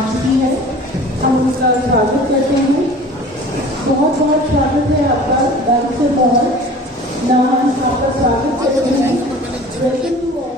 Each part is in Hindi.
आ चुकी है। हम उनका स्वागत करते हैं। बहुत बहुत स्वागत है आपका, दिल से बहुत नाम आपका स्वागत करते हैं। Welcome to all.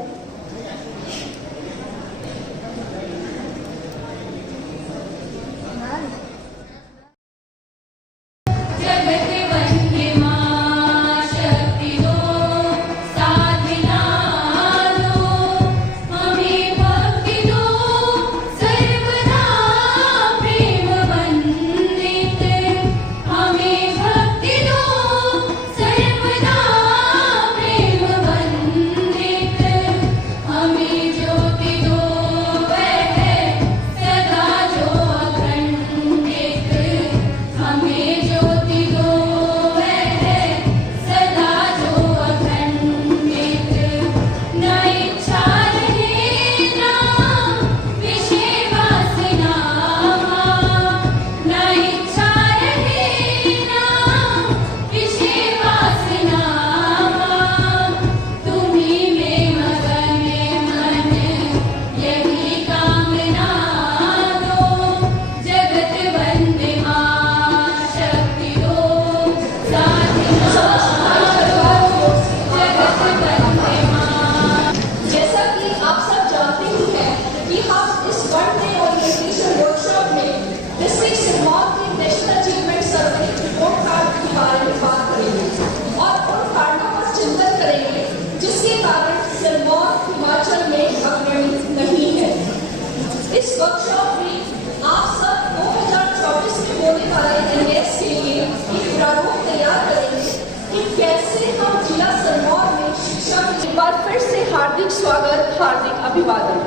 फिर से हार्दिक स्वागत, हार्दिक अभिवादन।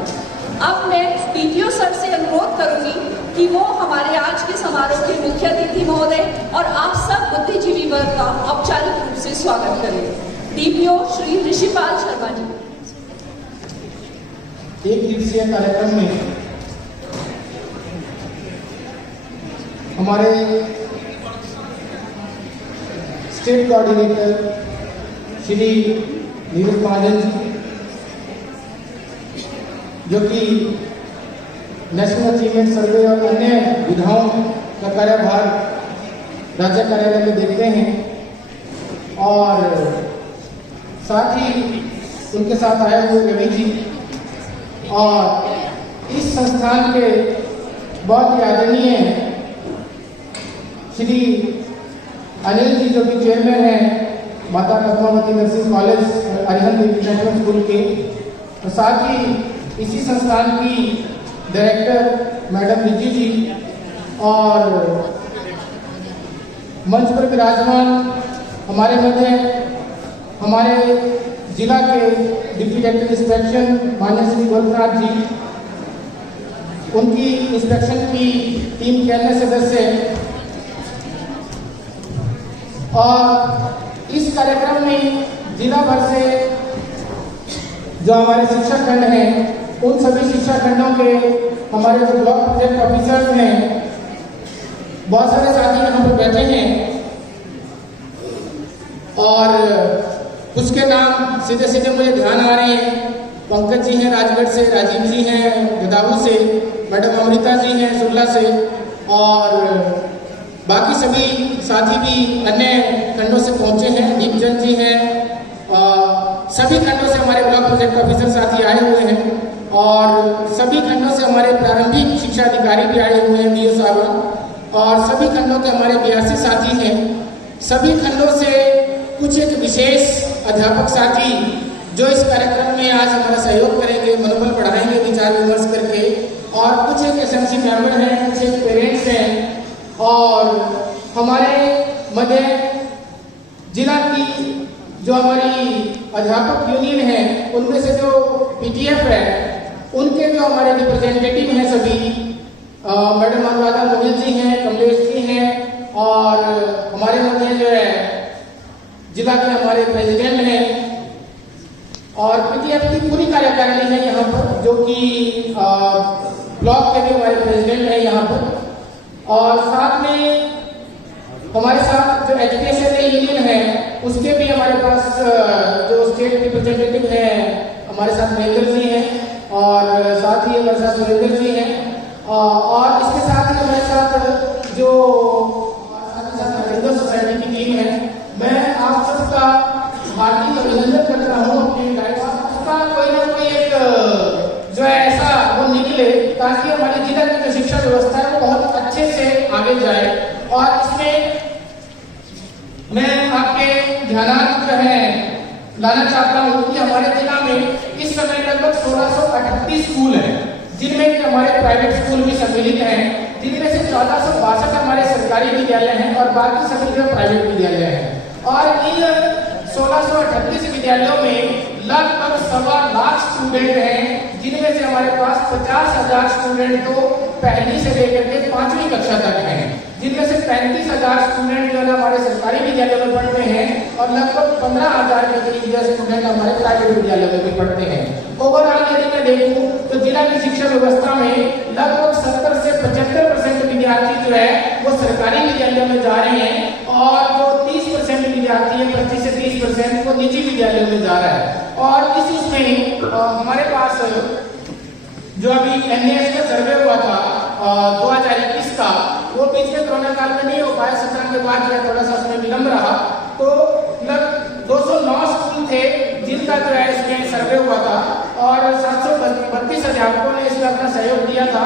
अब मैं पीटीओ सर से अनुरोध करूंगी कि वो हमारे आज के समारोह के मुख्य अतिथि महोदय और आप सब बुद्धिजीवी वर्ग का औपचारिक रूप से स्वागत करें। डीपीओ श्री ऋषिपाल शर्मा जी। एक दिवसीय कार्यक्रम में हमारे स्टेट कोऑर्डिनेटर श्री नीरज महाजन जी, जो कि नेशनल अचीवमेंट सर्वे और अन्य विधाओं का कार्यभार राज्य कार्यालय में देखते हैं, और साथ ही उनके साथ आए हुए रवि जी और इस संस्थान के बहुत ही आदरणीय श्री अनिल जी, जो कि चेयरमैन हैं माता Padmavati nursing college Arihant international school के, और साथ ही इसी संस्थान की डायरेक्टर मैडम रिजी जी, और मंच पर विराजमान हमारे मध्य हमारे जिला के डिप्टी डायरेक्टर इंस्पेक्शन माननीय श्री गोरखनाथ जी, उनकी इंस्पेक्शन की टीम के अन्य सदस्य, और इस कार्यक्रम में जिला भर से जो हमारे शिक्षा खंड हैं, उन सभी शिक्षा खंडों के हमारे जो ब्लॉक प्रोजेक्ट ऑफिसर्स हैं, बहुत सारे साथी यहाँ पर बैठे हैं, और कुछ के नाम सीधे सीधे मुझे ध्यान आ रहे हैं। पंकज जी हैं राजगढ़ से, राजीव जी हैं गदावू से, मैडम अमृता जी हैं सुरला से, और बाकी सभी साथी भी अन्य खंडों से पहुंचे हैं। दीपचंद जी हैं, सभी खंडों से हमारे ब्लॉक प्रोजेक्ट ऑफिसर साथी आए हुए हैं, और सभी खंडों से हमारे प्रारंभिक शिक्षा अधिकारी भी आए हुए हैं, बीओ साहब, और सभी खंडों के हमारे 82 साथी हैं। सभी खंडों से कुछ एक विशेष अध्यापक साथी जो इस कार्यक्रम में आज हमारा सहयोग करेंगे, मनोबल बढ़ाएंगे विचार विमर्श करके, और कुछ एक एसएमसी मेंबर हैं, कुछ एक पेरेंट्स हैं, और हमारे मध्य जिला की जो हमारी अध्यापक यूनियन है, उनमें से जो पीटीएफ है, उनके जो हमारे रिप्रेजेंटेटिव हैं सभी, मैडम अनुराधा मोहिल जी हैं, कमलेश जी हैं, और हमारे मध्य जो है जिला के हमारे प्रेसिडेंट हैं, और पीटीएफ की पूरी कार्यकारिणी है यहाँ पर, जो कि ब्लॉक के भी हमारे प्रेसिडेंट हैं यहाँ पर, और साथ में हमारे साथ जो एजुकेशन यूनियन है उसके भी हमारे पास जो स्टेट रिप्रेजेंटेटिव हैं हमारे साथ महेंद्र जी हैं, और साथ ही हमारे साथ सुरेंद्र जी हैं, और इसके साथ ही मेरे साथ जो नरेंद्र सोसाइटी की टीम है, मैं आप सबका हार्दिक अभिनंदन करता हूँ अपने गाइड का कोई ना कोई एक जो है ऐसा वो निकले ताकि हमारे जिला की जो शिक्षा व्यवस्था है वो बहुत अच्छे से आगे जाए। और इसमें मैं आपके ध्यानार्थ जो है लाना चाहता हूँ कि हमारे जिला में इस समय लगभग 1638 स्कूल हैं, जिनमें कि हमारे प्राइवेट स्कूल भी सम्मिलित हैं, जिनमें से 1462 हमारे सरकारी विद्यालय हैं और बाकी सभी जो प्राइवेट विद्यालय हैं। और इन 1638 विद्यालयों में लगभग 1.25 लाख स्टूडेंट हैं, जिनमें से हमारे पास 50,000 स्टूडेंट तो पहली से लेकर के 5वीं कक्षा तक हैं, जिनमें से 35,000 स्टूडेंट जो है हमारे सरकारी विद्यालय में पढ़ते हैं और लगभग 15,000 के करीब जो स्टूडेंट हमारे प्राइवेट विद्यालय में भी पढ़ते हैं। ओवरऑल यदि मैं देखूं तो जिला की शिक्षा व्यवस्था में लगभग 70 से 75% विद्यार्थी जो है वो सरकारी विद्यालयों में जा रहे हैं और जो 30% विद्यार्थी है, 25 से 30% वो निजी विद्यालयों में जा रहा है। और इस उसमें हमारे पास जो अभी NAS का सर्वे हुआ था 2021 का, वो बीच में कोरोना काल में नहीं हो पाया, 17 के बाद जो थोड़ा सा उसमें विलम्ब रहा, तो लगभग 209 स्कूल थे जिनका जो है इसमें सर्वे हुआ था और 732 अध्यापकों ने इसमें अपना सहयोग दिया था।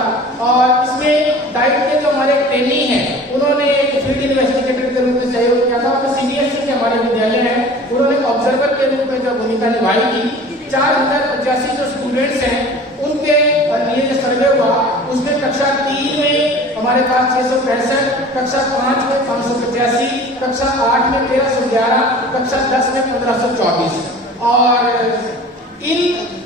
और इसमें डाइट के जो हमारे ट्रेनी हैं उन्होंने एक फील्ड इन्वेस्टिगेटर के रूप में सहयोग किया था और CBSE के हमारे विद्यालय हैं उन्होंने ऑब्जर्वर के रूप में जो भूमिका निभाई थी। 4085 जो स्टूडेंट्स हैं उनके लिए जो सर्वे हुआ उसमें कक्षा 3 में हमारे पास 665, कक्षा 5 में 585, कक्षा 8 में 1311, कक्षा 10 में 1524। और इन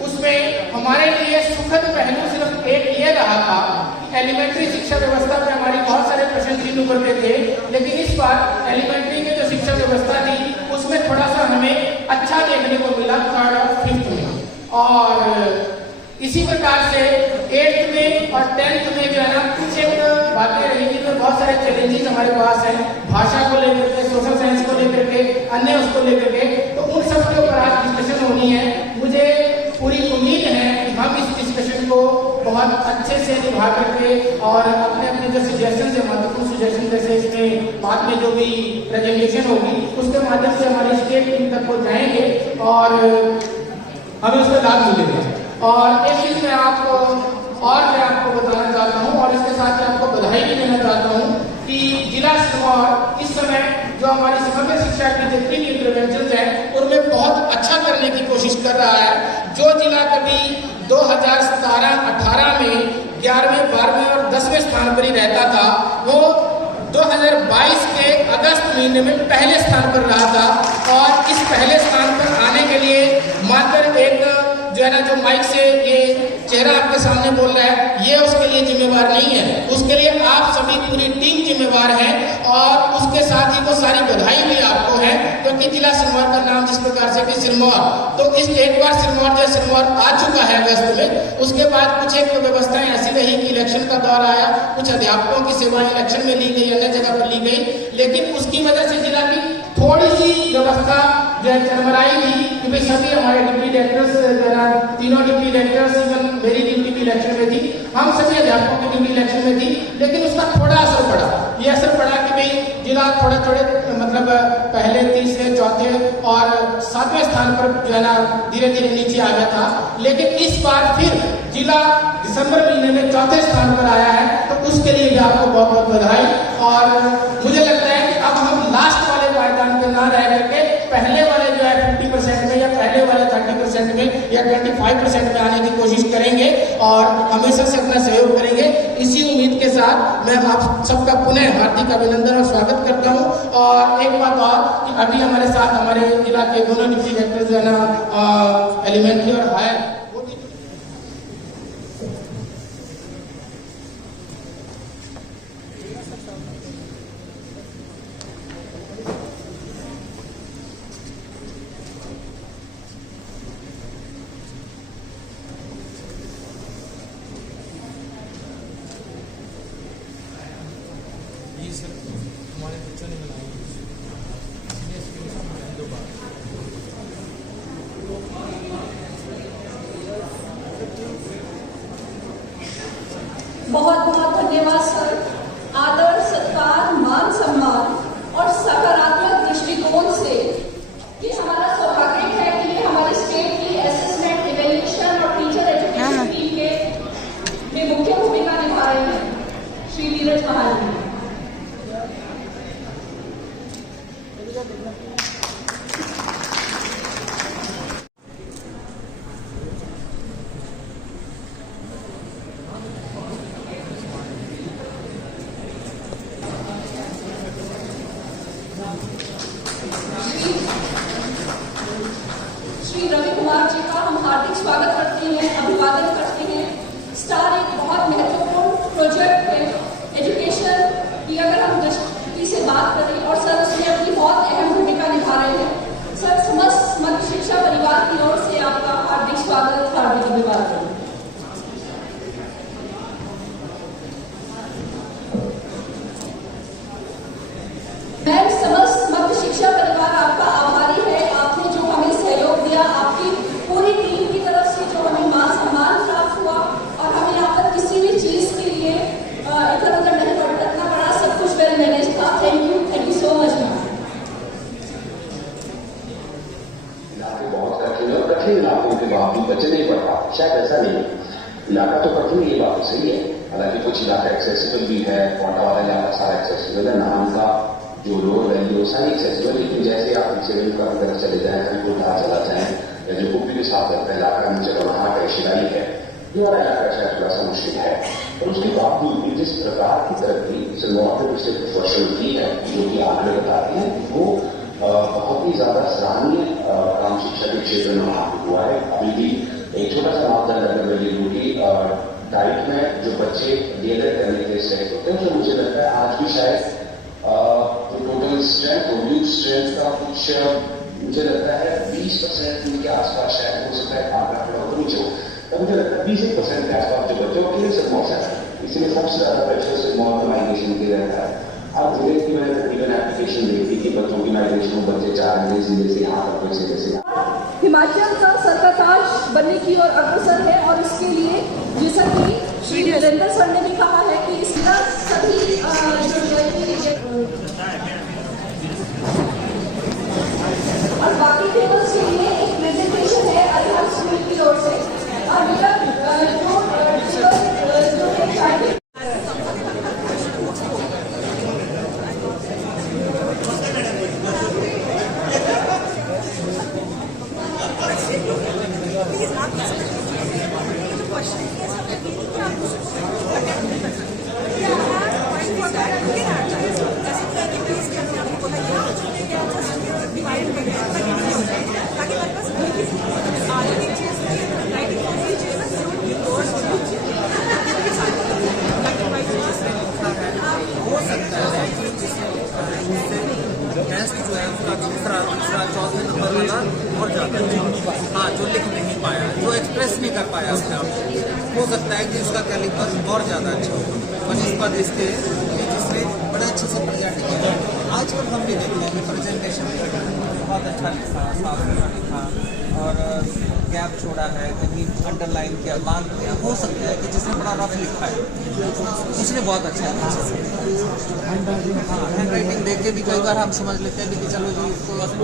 उसमें हमारे लिए सुखद पहलू सिर्फ एक ये रहा था कि एलिमेंट्री शिक्षा व्यवस्था में हमारी बहुत सारे प्रश्न चिन्ह उभरते थे, लेकिन इस बार एलिमेंट्री की जो शिक्षा व्यवस्था थी उसमें थोड़ा सा हमें अच्छा देखने को मिला 3rd और 5th में। और इसी प्रकार से 8th में और 10th में जो है ना कुछ एक बातें रही जिनमें बहुत सारे चैलेंजेस हमारे पास हैं, भाषा को लेकर के, सोशल साइंस को लेकर के, अन्य उसको लेकर के, तो उन सब के ऊपर आज डिस्कशन होनी है। मुझे पूरी उम्मीद है कि हम इस डिस्कशन को बहुत अच्छे से निभा करके और अपने अपने जो सजेशन है, महत्वपूर्ण सजेशन जैसे इसमें बाद में जो भी प्रेजेंटेशन होगी उसके माध्यम से हमारी स्टेट टीम तक वो जाएंगे और हमें उसका लाभ मिलेगा। और एक चीज मैं आपको बताना चाहता हूँ और इसके साथ ही आपको बधाई भी देना चाहता हूँ कि जिला सिरमौर इस समय जो हमारी समग्र शिक्षा की जितनी भी इंटरवेंशन है उनमें बहुत अच्छा करने की कोशिश कर रहा है। जो जिला कभी 2017-18 में 11वें, 12वें और 10वें स्थान पर ही रहता था, वो 2022 के अगस्त महीने में पहले स्थान पर रहा था। और इस पहले स्थान पर आने के लिए मात्र एक जो है ना जो माइक से ये चेहरा आपके सामने बोल रहा है, ये उसके लिए जिम्मेवार नहीं है, उसके लिए आप सभी पूरी टीम जिम्मेवार है। और उसके साथ ही वो सारी बधाई भी आपको है क्योंकि जिला सिरमौर का नाम जिस प्रकार से कि सिरमौर, तो इस एक बार सिरमौर आ चुका है अगस्त में। उसके बाद कुछ एक व्यवस्थाएं ऐसी रही कि इलेक्शन का दौर आया, कुछ अध्यापकों की सेवाएं इलेक्शन में ली गई, अन्य जगह पर ली गई, लेकिन उसकी वजह से जिला की थोड़ी सी व्यवस्था जो है चरमराई थी कि भाई सभी हमारे डिप्टी डायरेक्टर्स जो है तीनों डिप्टी डायरेक्टर्स, इवन मेरी ड्यूटी भी इलेक्शन में थी, हम सभी अध्यापकों की ड्यूटी इलेक्शन में थी, लेकिन उसका थोड़ा असर पड़ा। ये असर पड़ा कि भाई जिला थोड़े मतलब पहले, तीसरे, चौथे और 7वें स्थान पर जो है ना धीरे धीरे नीचे आ गया था। लेकिन इस बार फिर जिला दिसंबर महीने में 4थे स्थान पर आया है, तो उसके लिए भी आपको बहुत बहुत बधाई। और मुझे लगता है कि अब हम लास्ट वाले पायदान पे ना रह करके पहले वाले जो है 50% में या पहले वाले 30% में या 25% में आने की कोशिश करेंगे और हमेशा से अपना सहयोग करेंगे। इसी उम्मीद के साथ मैं आप सबका पुनः हार्दिक अभिनंदन और स्वागत करता हूं। और एक बात और कि अभी हमारे साथ हमारे जिला के दोनों डिप्टी डायरेक्टर जो है ना एलिमेंट्री और हायर, हमारे बच्चों ने बनाई बहुत धन्यवाद सर। आदर, सत्कार, मान सम्मान और सकारात्मक दृष्टिकोण से ये हमारा सौभाग्य है कि ये हमारे स्टेट की असेसमेंट, इवैल्यूएशन और टीचर एजुकेशन टीम के में मुख्य भूमिका निभा रहे हैं श्री नीरज महाजन। श्री रवि कुमार जी का हम हार्दिक स्वागत करते हैं, अभिवादन करते हैं। स्टार एक बहुत महत्वपूर्ण प्रोजेक्ट है एजुकेशन की, अगर हम दृष्टि से बात करें, और सर उसमें अपनी बहुत अहम भूमिका निभा रहे हैं। सर, समस्त मध्य शिक्षा परिवार की ओर से आपका हार्दिक स्वागत, हार्दिक अभिवादन। मैं समस्त मध्य शिक्षा परिवार आपका आभारी है। आपने जो हमें सहयोग दिया, आपकी पूरी टीम की तरफ से जो हमें मान सम्मान प्राप्त हुआ, और हमें यहाँ पर किसी भी चीज के लिए इधर उधर नहीं भटकना पड़ा, सब कुछ वेल मैनेज था। Thank you so much ma'am. इलाके बहुत कठिन है, और कठिन इलाकों के बावजूद बच्चे नहीं पढ़ पाते, शायद ऐसा नहीं है। इलाका तो कठिन है, ये बात तो सही है। हालांकि कुछ इलाका एक्सेसिबल भी है, कोटा वाला इलाका सारा एक्सेसिबल है, नाम का जो लोग वैल्यू वो सारी एक्सेसिबल, लेकिन जैसे आप इंसिडेंट का तरफ चले जाएं, कहीं उठा चला जाएं, या जो कुपी के साथ रहता है इलाका नीचे का वहां का शिलाई है, ये वाला इलाका शायद थोड़ा सा मुश्किल है। और उसके बावजूद भी जिस प्रकार की तरक्की सिलवार ने पिछले कुछ वर्षों में की है, जो कि आंकड़े बताते हैं, वो बहुत ही ज्यादा सराहनीय काम शिक्षा के क्षेत्र में वहां हुआ है। अभी भी एक छोटा सा मापदंड अगर मैं ले लूँ कि डाइट में जो बच्चे डिएलएड करने के सेलेक्ट होते हैं, तो मुझे लगता है आज भी शायद टोटल स्ट्रेंथ और यूथ स्ट्रेंथ का कुछ मुझे लगता है 20% उनके आसपास शायद हो सकता है, आंकड़ा थोड़ा ऊंचे हो, तो मुझे लगता है 20% के आसपास जो बच्चों के लिए सब मौसम है, इसलिए सबसे ज्यादा प्रेशर से माइग्रेशन के रहता है। अब जिले की मैंने तकरीबन एप्लीकेशन देखी कि बच्चों की माइग्रेशन, बच्चे चाह रहे हैं जिले से यहाँ तक वैसे जैसे हिमाचल का सर का ताज बनने की ओर अग्रसर है, और इसके लिए जैसा कि श्री वीरेंद्र सर ने भी कहा है कि इसका सभी और बाकी टेबल्स के लिए एक प्रेजेंटेशन है अरिहंत स्कूल की ओर से, और बेटा टेस्ट जो है उसका दूसरा चौथे नंबर वाला और ज़्यादा, हाँ, जो लिख नहीं पाया, जो एक्सप्रेस नहीं कर पाया अपने आप, हो सकता है कि उसका कैलिबर और ज़्यादा अच्छा हो, बनिस्पत इसके जिसमें बड़े अच्छे से प्रेजेंट किया। आजकल हम भी देखते हैं कि प्रेजेंटेशन बहुत अच्छा लिखा, साफ लिखा, और गैप छोड़ा है, कहीं अंडरलाइन किया, बात किया, हो सकता है कि जिसने बड़ा रफ लिखा है उसने बहुत अच्छा लिखा। हाँ, हैंड राइटिंग देख के भी कई बार हम समझ लेते हैं कि चलो जी इसको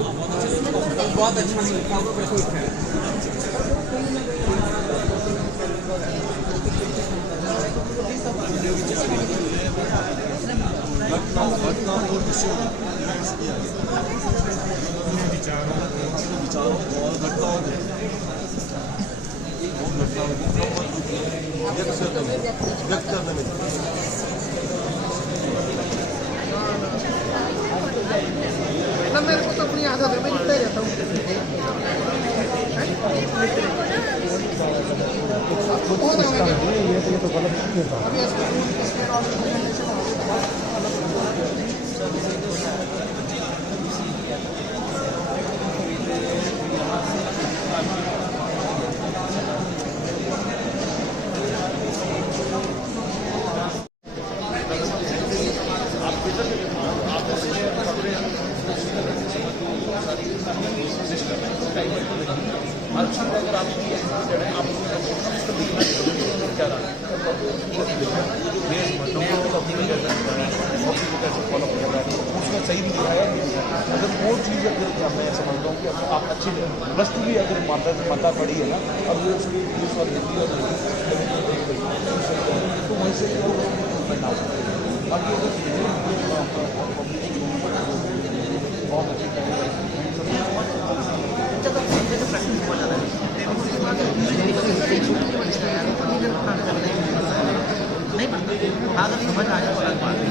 बहुत अच्छा नहीं लिखा, वो ठीक है। ना मेरे को तो अपनी आदत है, मैं लिखता ही रहता हूँ। मैं वस्तु भी अगर माता पड़ी है ना, अब वो उसकी इंग्लिश और हिंदी और तो वहीं से पढ़ना बाकी नहीं पढ़ता, अगर समझ आ जाए तो अलग बात है।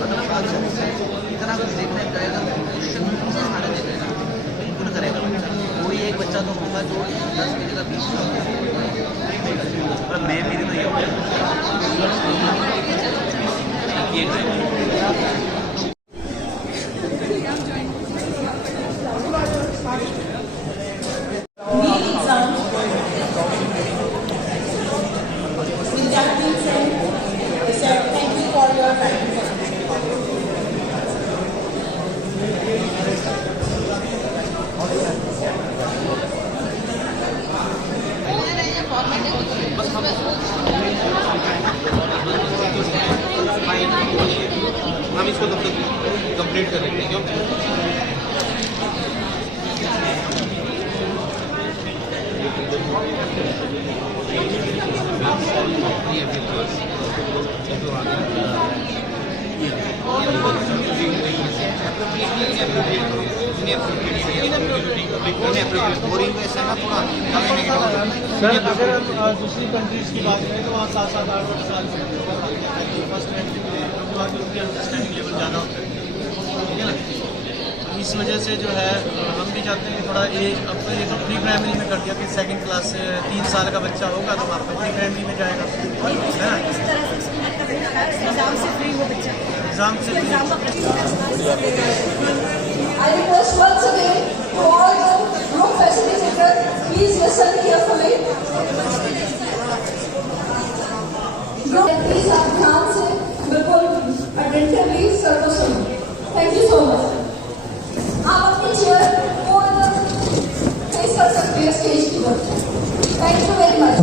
मतलब इतना कुछ देखने जाएगा क्वेश्चन से सारे देखेगा, बिल्कुल करेगा बच्चा। कोई एक बच्चा तो होगा जो 10 मिनट का 20 मिनट पर मैं मेरी तो ये हम इसको तब तक कंप्लीट कर लेंगे क्यों? सर अगर हम दूसरी कंट्रीज की बात करें तो वहाँ 7-7, 8-8 साल फर्स्ट वहाँ की उनकी अंडरस्टैंडिंग लेवल ज़्यादा होता है, ठीक है ना। इस वजह से जो है हम भी चाहते हैं कि थोड़ा एज अब तो ये तो प्री प्राइमरी में कर दिया कि 2nd क्लास से 3 साल का बच्चा होगा तो वहाँ पर प्री प्राइमरी में जाएगा, है ना। एग्ज़ाम से free I request once again to all the group facilitators, please listen carefully. Please आप ध्यान से बिल्कुल attentively सबको सुनो। Thank you so much. आप अपनी चेयर को फेस कर सकते हैं स्टेज की तरफ। Thank you very much.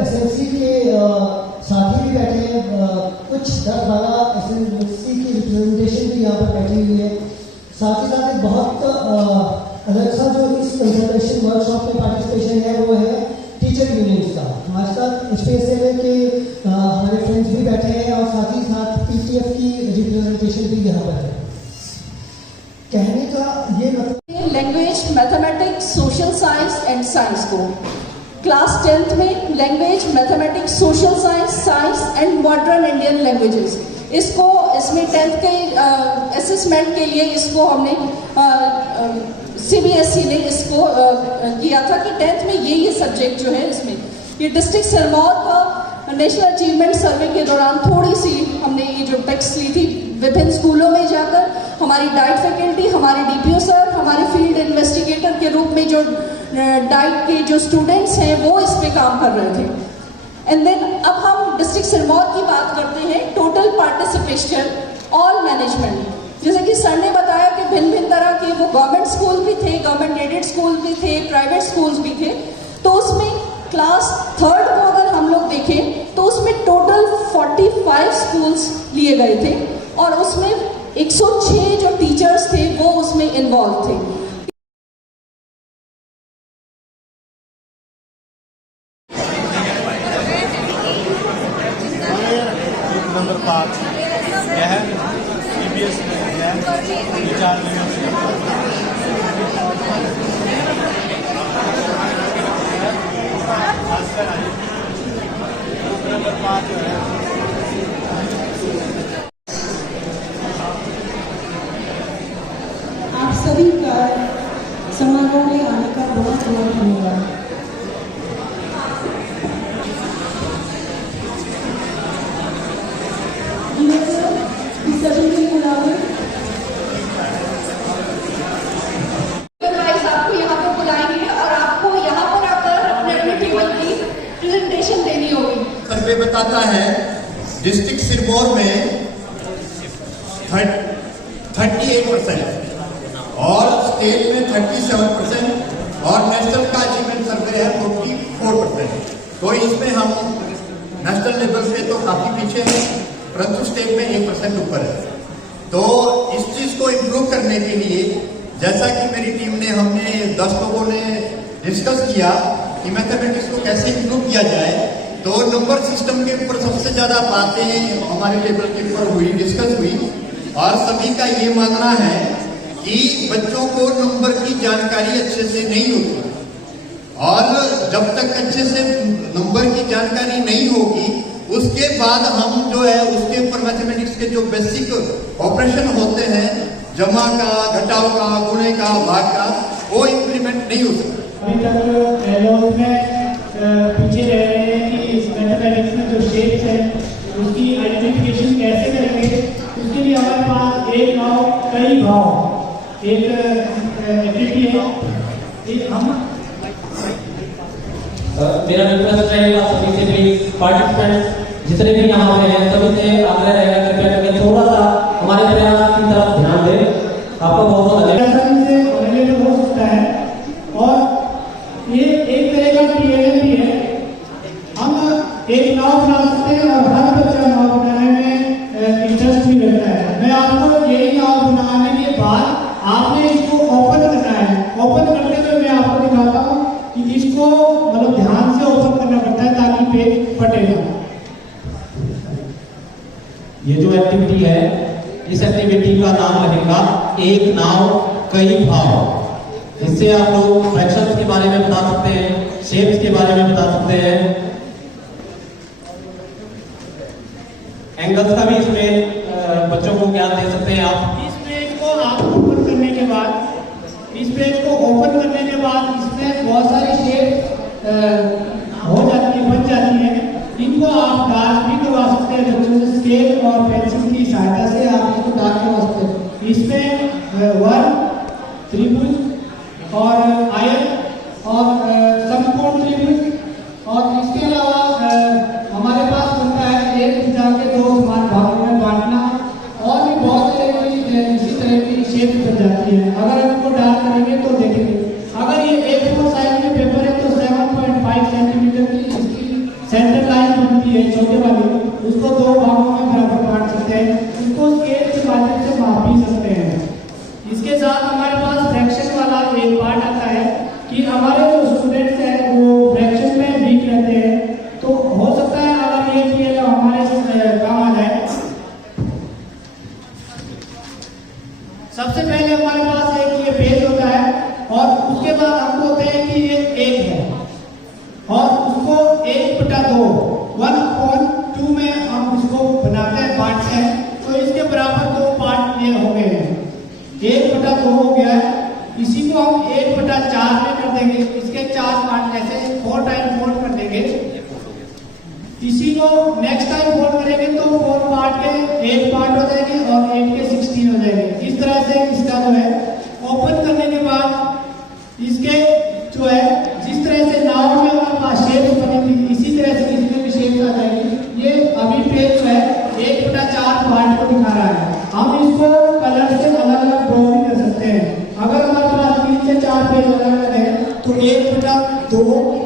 SMC के साथी भी बैठे हैं, कुछ 10-12 एसएमसी की रिप्रेजेंटेशन भी यहाँ पर बैठी हुई है। साथ ही साथ एक बहुत अलग सा जो इस कंसल्टेशन वर्कशॉप में पार्टिसिपेशन है वो है टीचर यूनियंस का। हमारे साथ स्पेशल के हमारे फ्रेंड्स भी बैठे हैं और साथ ही साथ पीटीएफ की रिप्रेजेंटेशन भी यहाँ पर है। कहने का ये मतलब language, mathematics, social science and science को क्लास 10th में language, mathematics, social science, science and modern Indian languages, इसको इसमें 10th के असेसमेंट के लिए इसको हमने CBSE ने इसको किया था कि 10th में ये सब्जेक्ट जो है इसमें ये डिस्ट्रिक्ट सिरमौर का नेशनल अचीवमेंट सर्वे के दौरान थोड़ी सी हमने ये जो टेक्स्ट ली थी विभिन्न स्कूलों में जाकर हमारी डाइट फैकल्टी, हमारे DPO सर, हमारे फील्ड इन्वेस्टिगेटर के रूप में जो डाइट के जो स्टूडेंट्स हैं वो इस पे काम कर रहे थे। एंड देन अब हम डिस्ट्रिक्ट सिरमौर की बात करते हैं, टोटल पार्टिसिपेशन ऑल मैनेजमेंट। जैसे कि सर ने बताया कि भिन्न भिन्न तरह के वो गवर्नमेंट स्कूल भी थे, गवर्नमेंट एडेड स्कूल भी थे, प्राइवेट स्कूल्स भी थे। तो उसमें क्लास 3rd को अगर हम लोग देखें तो उसमें टोटल 45 स्कूल्स लिए गए थे और उसमें 106 जो टीचर्स थे वो उसमें इन्वॉल्व थे। नंबर 5 यह है CBSE में है 4 नंबर 5 है। आप सभी का समारोह में आने का बहुत बहुत धन्यवाद। सभी के बुलावे आपको यहाँ पर बुलाएंगे और आपको यहाँ पर आकर अपने टेबल की प्रेजेंटेशन देनी होगी। सर्वे बताता है डिस्ट्रिक्ट सिरमौर में 38% और स्टेट में 37% और नेशनल का अचीवमेंट सर्वे है 44%। तो इसमें हम नेशनल लेवल पे तो काफी पीछे हैं, परंतु स्टेट में 1% ऊपर है। तो इस चीज को को इम्प्रूव करने के लिए जैसा कि मेरी टीम ने हमने 10 लोगों ने डिस्कस किया कि मैथमेटिक्स को कैसे इम्प्रूव किया जाए, तो नंबर सिस्टम के ऊपर सबसे ज़्यादा बातें हमारे टेबल के ऊपर हुई, डिस्कस हुई, और सभी का ये मानना है कि बच्चों को नंबर की जानकारी अच्छे से नहीं होती, और जब तक अच्छे से नंबर की जानकारी नहीं होगी उसके बाद हम जो है उसके ऊपर मैथमेटिक्स के जो बेसिक ऑपरेशन होते हैं, जमा का, घटाव का, गुणे का, भाग का, वो इम्प्लीमेंट नहीं हो सकता। अभी तक लोग में पूछे रहे हैं कि मैथमेटिक्स में जो शेप्स है उसकी आइडेंटिफिकेशन कैसे करेंगे। उसके लिए हमारे पास एक नाव कई भाव एक एक्टिविटी है। हम मेरा रिक्वेस्ट रहेगा सभी से, प्लीज पार्टिसिपेंट्स जितने भी यहाँ पे हैं सभी से आग्रह रहेगा कृपया करके थोड़ा सा हमारे प्रयास की तरफ ध्यान दें। आपको बहुत बहुत धन्यवाद। हो सकता है और ये एक तरह का PLM भी है। हम एक नाव बना सकते हैं और हर बच्चा नाव बनाने में इंटरेस्ट भी रखता है। मैं आपको यही नाव बनाने के बाद आपने इसको ओपन करना है। ओपन करने में मैं आपको दिखाता हूँ कि इसको मतलब ध्यान से ओपन करना पड़ता है ताकि पेज फटेगा। ये जो एक्टिविटी है, इस एक्टिविटी का नाम रहेगा एक नाव कई भाव। इससे आप लोग फ्रैक्शंस के बारे में बता सकते हैं, शेप्स के बारे में बता सकते हैं, एंगल्स का भी इसमें बच्चों को ज्ञान दे सकते हैं आप। इस पेज को आप ओपन करने के बाद इसमें बहुत सारी शेप हो जाती है, बन जाती है। इनको आप डार्क भी करवा सकते हैं बच्चों से, स्केल और पेंसिल की सहायता से आप इसको डार्क करवा सकते हैं। इसमें वन, त्रिभुज और आयत और समकोण त्रिभुज, और इसके अलावा हमारे पास बनता है एक भुजा के दो समान भागों में बांटना, और भी बहुत सारी इसी तरह की शेप बन जाती है। अगर हम इनको डार्क करेंगे तो देखेंगे, अगर ये A4 साइज में पेपर है तो 7.5 सेंटीमीटर की इसकी सेंटर लाइन बनती है छोटे वाली, उसको दो भागों में बराबर बांट सकते हैं। उसको स्केल के माध्यम से माप भी सकते हैं। इसके साथ हमारे पास फ्रैक्शन वाला एक पार्ट आता है कि हमारे जो स्टूडेंट्स हैं वो फ्रैक्शन में वीक रहते हैं, तो हो सकता है अगर ये PLM हमारे काम आ जाए। सबसे पहले हमारे पास एक ये पेज होता है, और उसके बाद हमको होते हैं कि ये एक है, और उसको 1/2 1/2 में हम उसको बनाते हैं, बांटते हैं, तो इसके बराबर दो पार्ट ये हो गए हैं। 1/2 हो गया है, इसी को हम 1/4 में कर देंगे। इसके 4 पार्ट ऐसे 4 टाइम फोल्ड कर देंगे। इसी को नेक्स्ट टाइम फोल्ड करेंगे तो 4 पार्ट के 1 पार्ट हो जाएंगे और 8 के 16 हो जाएंगे। इस तरह से इसका जो है ओपन करने के बाद इसके जो है जिस तरह से नाव में हमारे पास शेप्स बनेगी, इसी तरह से इसमें भी शेप्स आ जाएगी। ये अभी पेज जो है 1/4 पार्ट को दिखा रहा है। हम इसको कलर से अलग अलग ड्रॉ भी कर सकते हैं। अगर हमारे पास 3 से 4 पेज अलग अलग है तो 1/2,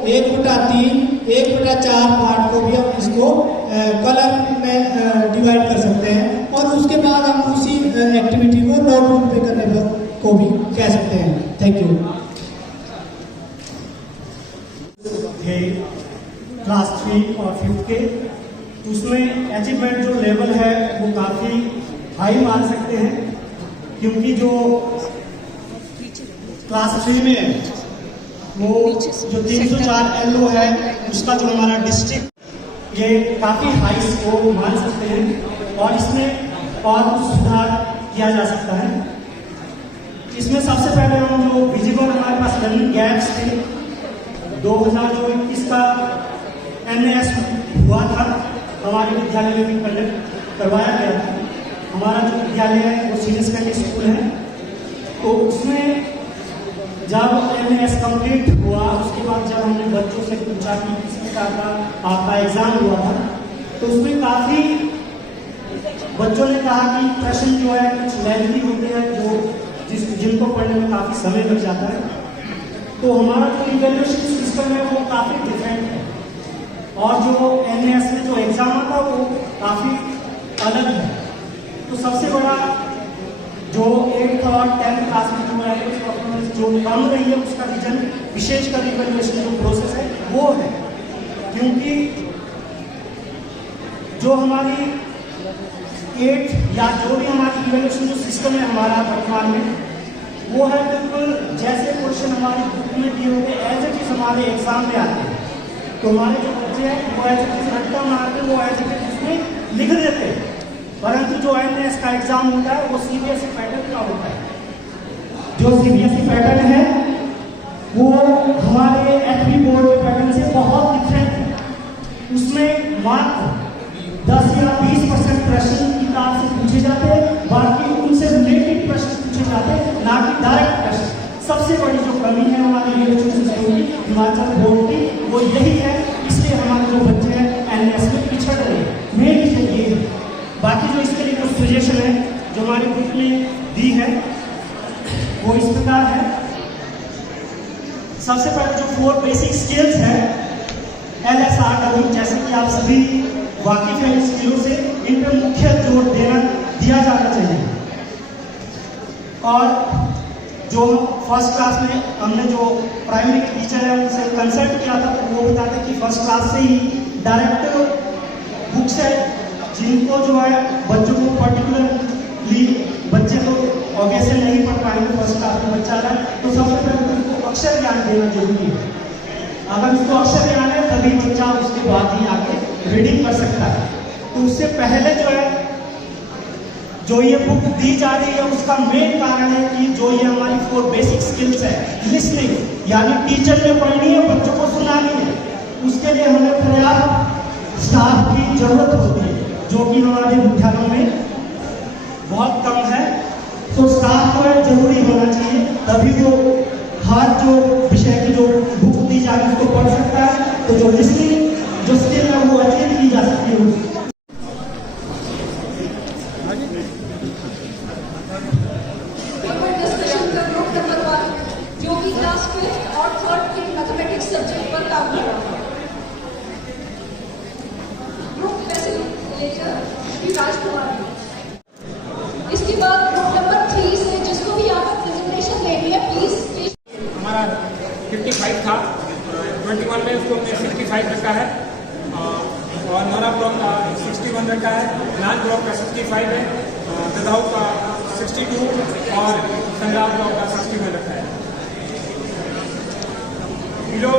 1/3, 1/4 पार्ट को भी हम इसको कलर में डिवाइड कर सकते हैं, और उसके बाद हम उसी एक्टिविटी को नोटबुक पे करने पर को भी कह सकते हैं। Thank you. थे क्लास 3 और 5 के, उसमें अचीवमेंट जो लेवल है वो काफ़ी हाई मान सकते हैं, क्योंकि जो क्लास 3 में वो जो 304 LO है उसका जो हमारा डिस्ट्रिक्ट, ये काफ़ी हाई स्कोर मान सकते हैं, और इसमें और कुछ सुधार किया जा सकता है। इसमें सबसे पहले हम जो विजिबल हमारे पास लर्निंग गैप्स थे, 2021 का NAS हुआ था, हमारे विद्यालय में भी कंडक्ट करवाया गया था। हमारा जो विद्यालय है वो सीनियर सेकेंडरी स्कूल है, तो उसमें जब NAS कंप्लीट हुआ उसके बाद जब हमने बच्चों से पूछा कि किस प्रकार का आपका एग्जाम हुआ था, तो उसमें काफ़ी बच्चों ने कहा कि प्रश्न जो है कुछ लेंथी होते हैं, जो जिनको पढ़ने में काफ़ी समय लग जाता है। तो हमारा जो इवैल्यूएशन सिस्टम है वो काफ़ी डिफरेंट है, और जो NAS में जो एग्जाम आता है वो काफ़ी अलग है। तो सबसे बड़ा जो 8th और 10th क्लास में जो एवरेज परफॉर्मेंस जो कम रही है उसका रीजन विशेषकर इवैल्यूएशन जो प्रोसेस है वो है, क्योंकि जो हमारी 8th या जो भी हमारी इवैल्यूएशन जो सिस्टम है हमारा वर्तमान में, वो है बिल्कुल जैसे क्वेश्चन हमारी बुक में दिए होंगे एज इट इज हमारे एग्जाम में आते हैं। तो हमारे जो बच्चे हैं वो एज इट इज रट्टा मार के वो एज इट इज उसमें लिख देते हैं, परंतु जो NS का एग्जाम होता है वो CBSE पैटर्न का होता है। जो CBSE पैटर्न है वो हमारे HB बोर्ड के पैटर्न से बहुत डिफरेंट है। उसमें मात्र 10 या 20% प्रश्न किताब से पूछे जाते हैं, बाकी उनसे रिलेटेड प्रश्न पूछे जाते हैं, ना कि डायरेक्ट प्रश्न। सबसे बड़ी जो कमी है हमारी एजुकेशन सिस्टम की, हिमाचल बोर्ड की, वो यही है। इसलिए हमारे जो बच्चे हैं NS में पिछड़ रहे हैं, मेन रीजन ये है। बाकी जो इसके लिए जो सजेशन है जो हमारी बुक में दी है वो इस प्रकार है। सबसे पहले जो 4 बेसिक स्किल्स है LSRW, जैसे कि आप सभी वाकिफ हैं इन स्किलों से, इन पर मुख्य जोर दिया जाना चाहिए। और जो फर्स्ट क्लास में हमने जो प्राइमरी टीचर है उनसे कंसल्ट किया था, तो वो बताते कि फर्स्ट क्लास से ही डायरेक्ट बुक्स है जिनको जो है बच्चों को पर्टिकुलरली बच्चे को आगे से नहीं पढ़ पाएंगे, फर्स्ट क्लास में बच्चा है तो सबसे पहले तो उनको अक्षर ज्ञान देना जरूरी है। अगर उसको अक्षर ज्ञान है तभी बच्चा उसके बाद ही आगे रीडिंग कर सकता है। तो उससे पहले जो है जो ये बुक दी जा रही है उसका मेन कारण है कि जो ये हमारी 4 बेसिक स्किल्स है, लिसनिंग यानी टीचर ने पढ़नी है, बच्चों को सुनानी है, उसके लिए हमें पर्याप्त स्टाफ की जरूरत होती है, जो कि हमारे विद्यालयों में बहुत कम है। तो स्टाफ जो है जरूरी होना चाहिए, तभी वो हर जो विषय की जो बुक दी जा रही है उसको पढ़ सकता है। तो जो लिसनिंग जो स्किल है वो अचीव की जा सकती है। जो कि क्लास 5th और 3rd के मैथमेटिक्स सब्जेक्ट पर काम कर रहा है। Group facilitator Shri Rajkumar. इसके बाद ग्रुप नंबर 3 से जिसको भी यहाँ पर प्रेजेंटेशन देनी है प्लीज। हमारा 55 था, 21 में उसको हमने 65 रखा है और नोरा ब्लॉक का 61 रखा है, लाल ब्लॉक का 65 है, ददाऊ का 62 और संग्राम ब्लॉक का 61 रखा है। जो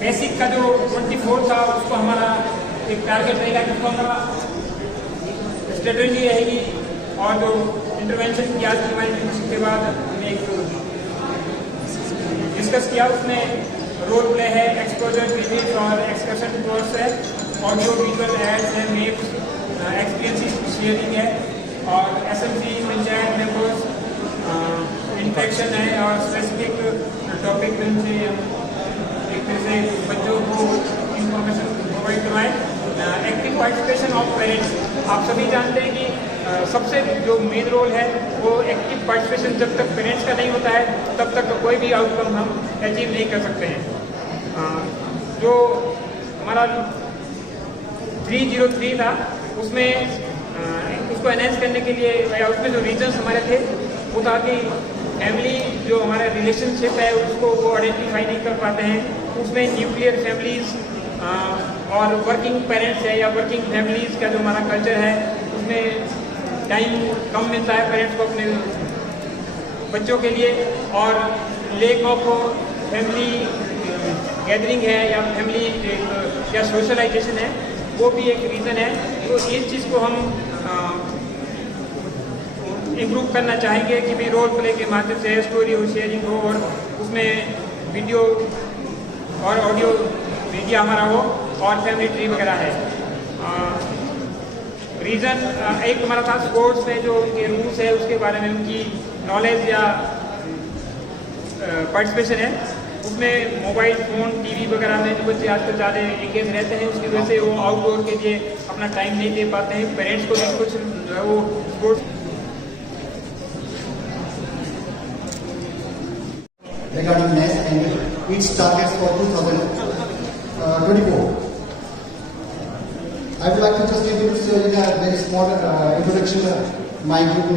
बेसिक का जो 24 था उसको हमारा एक टारगेट रहेगा कि हमारा स्ट्रेटजी रहेगी और जो इंटरवेंशन की आज की हमारी मीटिंग के बाद हमने एक डिस्कस किया, उसमें रोल प्ले है, एक्सपोजर वीडियोस और एक्सकर्शन कोर्स है, ऑडियो विजुअल एड्स है, मेप्स, एक्सपीरियंस शेयरिंग है और SMC पंचायत मेंबर्स इंटरेक्शन है और स्पेसिफिक टॉपिक में उनसे एक तरह से बच्चों को इंफॉर्मेशन प्रोवाइड करवाएं। Active participation of parents. आप सभी जानते हैं कि सबसे जो मेन रोल है वो एक्टिव पार्टिसिपेशन जब तक पेरेंट्स का नहीं होता है तब तक कोई भी आउटकम हम अचीव नहीं कर सकते हैं। जो हमारा 303 था उसमें उसको एनहेंस करने के लिए या उसमें जो रीजन्स हमारे थे वो था कि फैमिली जो हमारा रिलेशनशिप है उसको वो आइडेंटिफाई नहीं कर पाते हैं, उसमें न्यूक्लियर फैमिलीज और वर्किंग पेरेंट्स है या वर्किंग फैमिलीज का जो हमारा कल्चर है उसमें टाइम कम मिलता है पेरेंट्स को अपने बच्चों के लिए, और लेक ऑफ फैमिली गैदरिंग है या फैमिली या सोशलाइजेशन है वो भी एक रीज़न है। तो इस चीज़ को हम इम्प्रूव करना चाहेंगे कि भी रोल प्ले के माध्यम से स्टोरी हो, शेयरिंग हो और उसमें वीडियो और ऑडियो मीडिया हमारा हो और फैमिली ट्री वगैरह है। रीज़न एक हमारा था स्पोर्ट्स में जो उनके रूल्स है उसके बारे में उनकी नॉलेज या पार्टिसिपेशन है, उसमें मोबाइल फ़ोन टीवी वगैरह में जो बच्चे आजकल ज़्यादा एंगेज रहते हैं उसकी वजह से वो आउटडोर के लिए अपना टाइम नहीं दे पाते हैं। पेरेंट्स को भी कुछ वो sports regarding NES and its targets for 2024. I would like to just introduce you in a very small introduction my group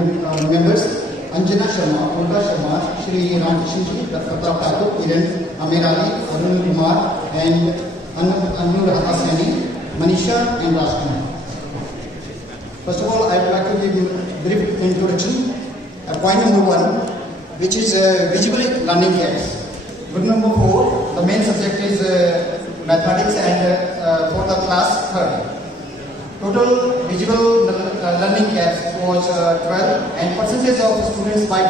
members, Anjana Sharma, Olga Sharma, Shri Ramkishan Ji, Dr. Pratap Thakur, Kiran, Amir Ali, Arun Kumar, and Anur Hasani, Manisha, and Rashmi. First of all, I would like to give you a brief introduction. Point number 1, which is visual learning gaps. Group number 4, the main subject is mathematics, and for the class 3rd. Total visual learning gaps was 12, and percentage of students by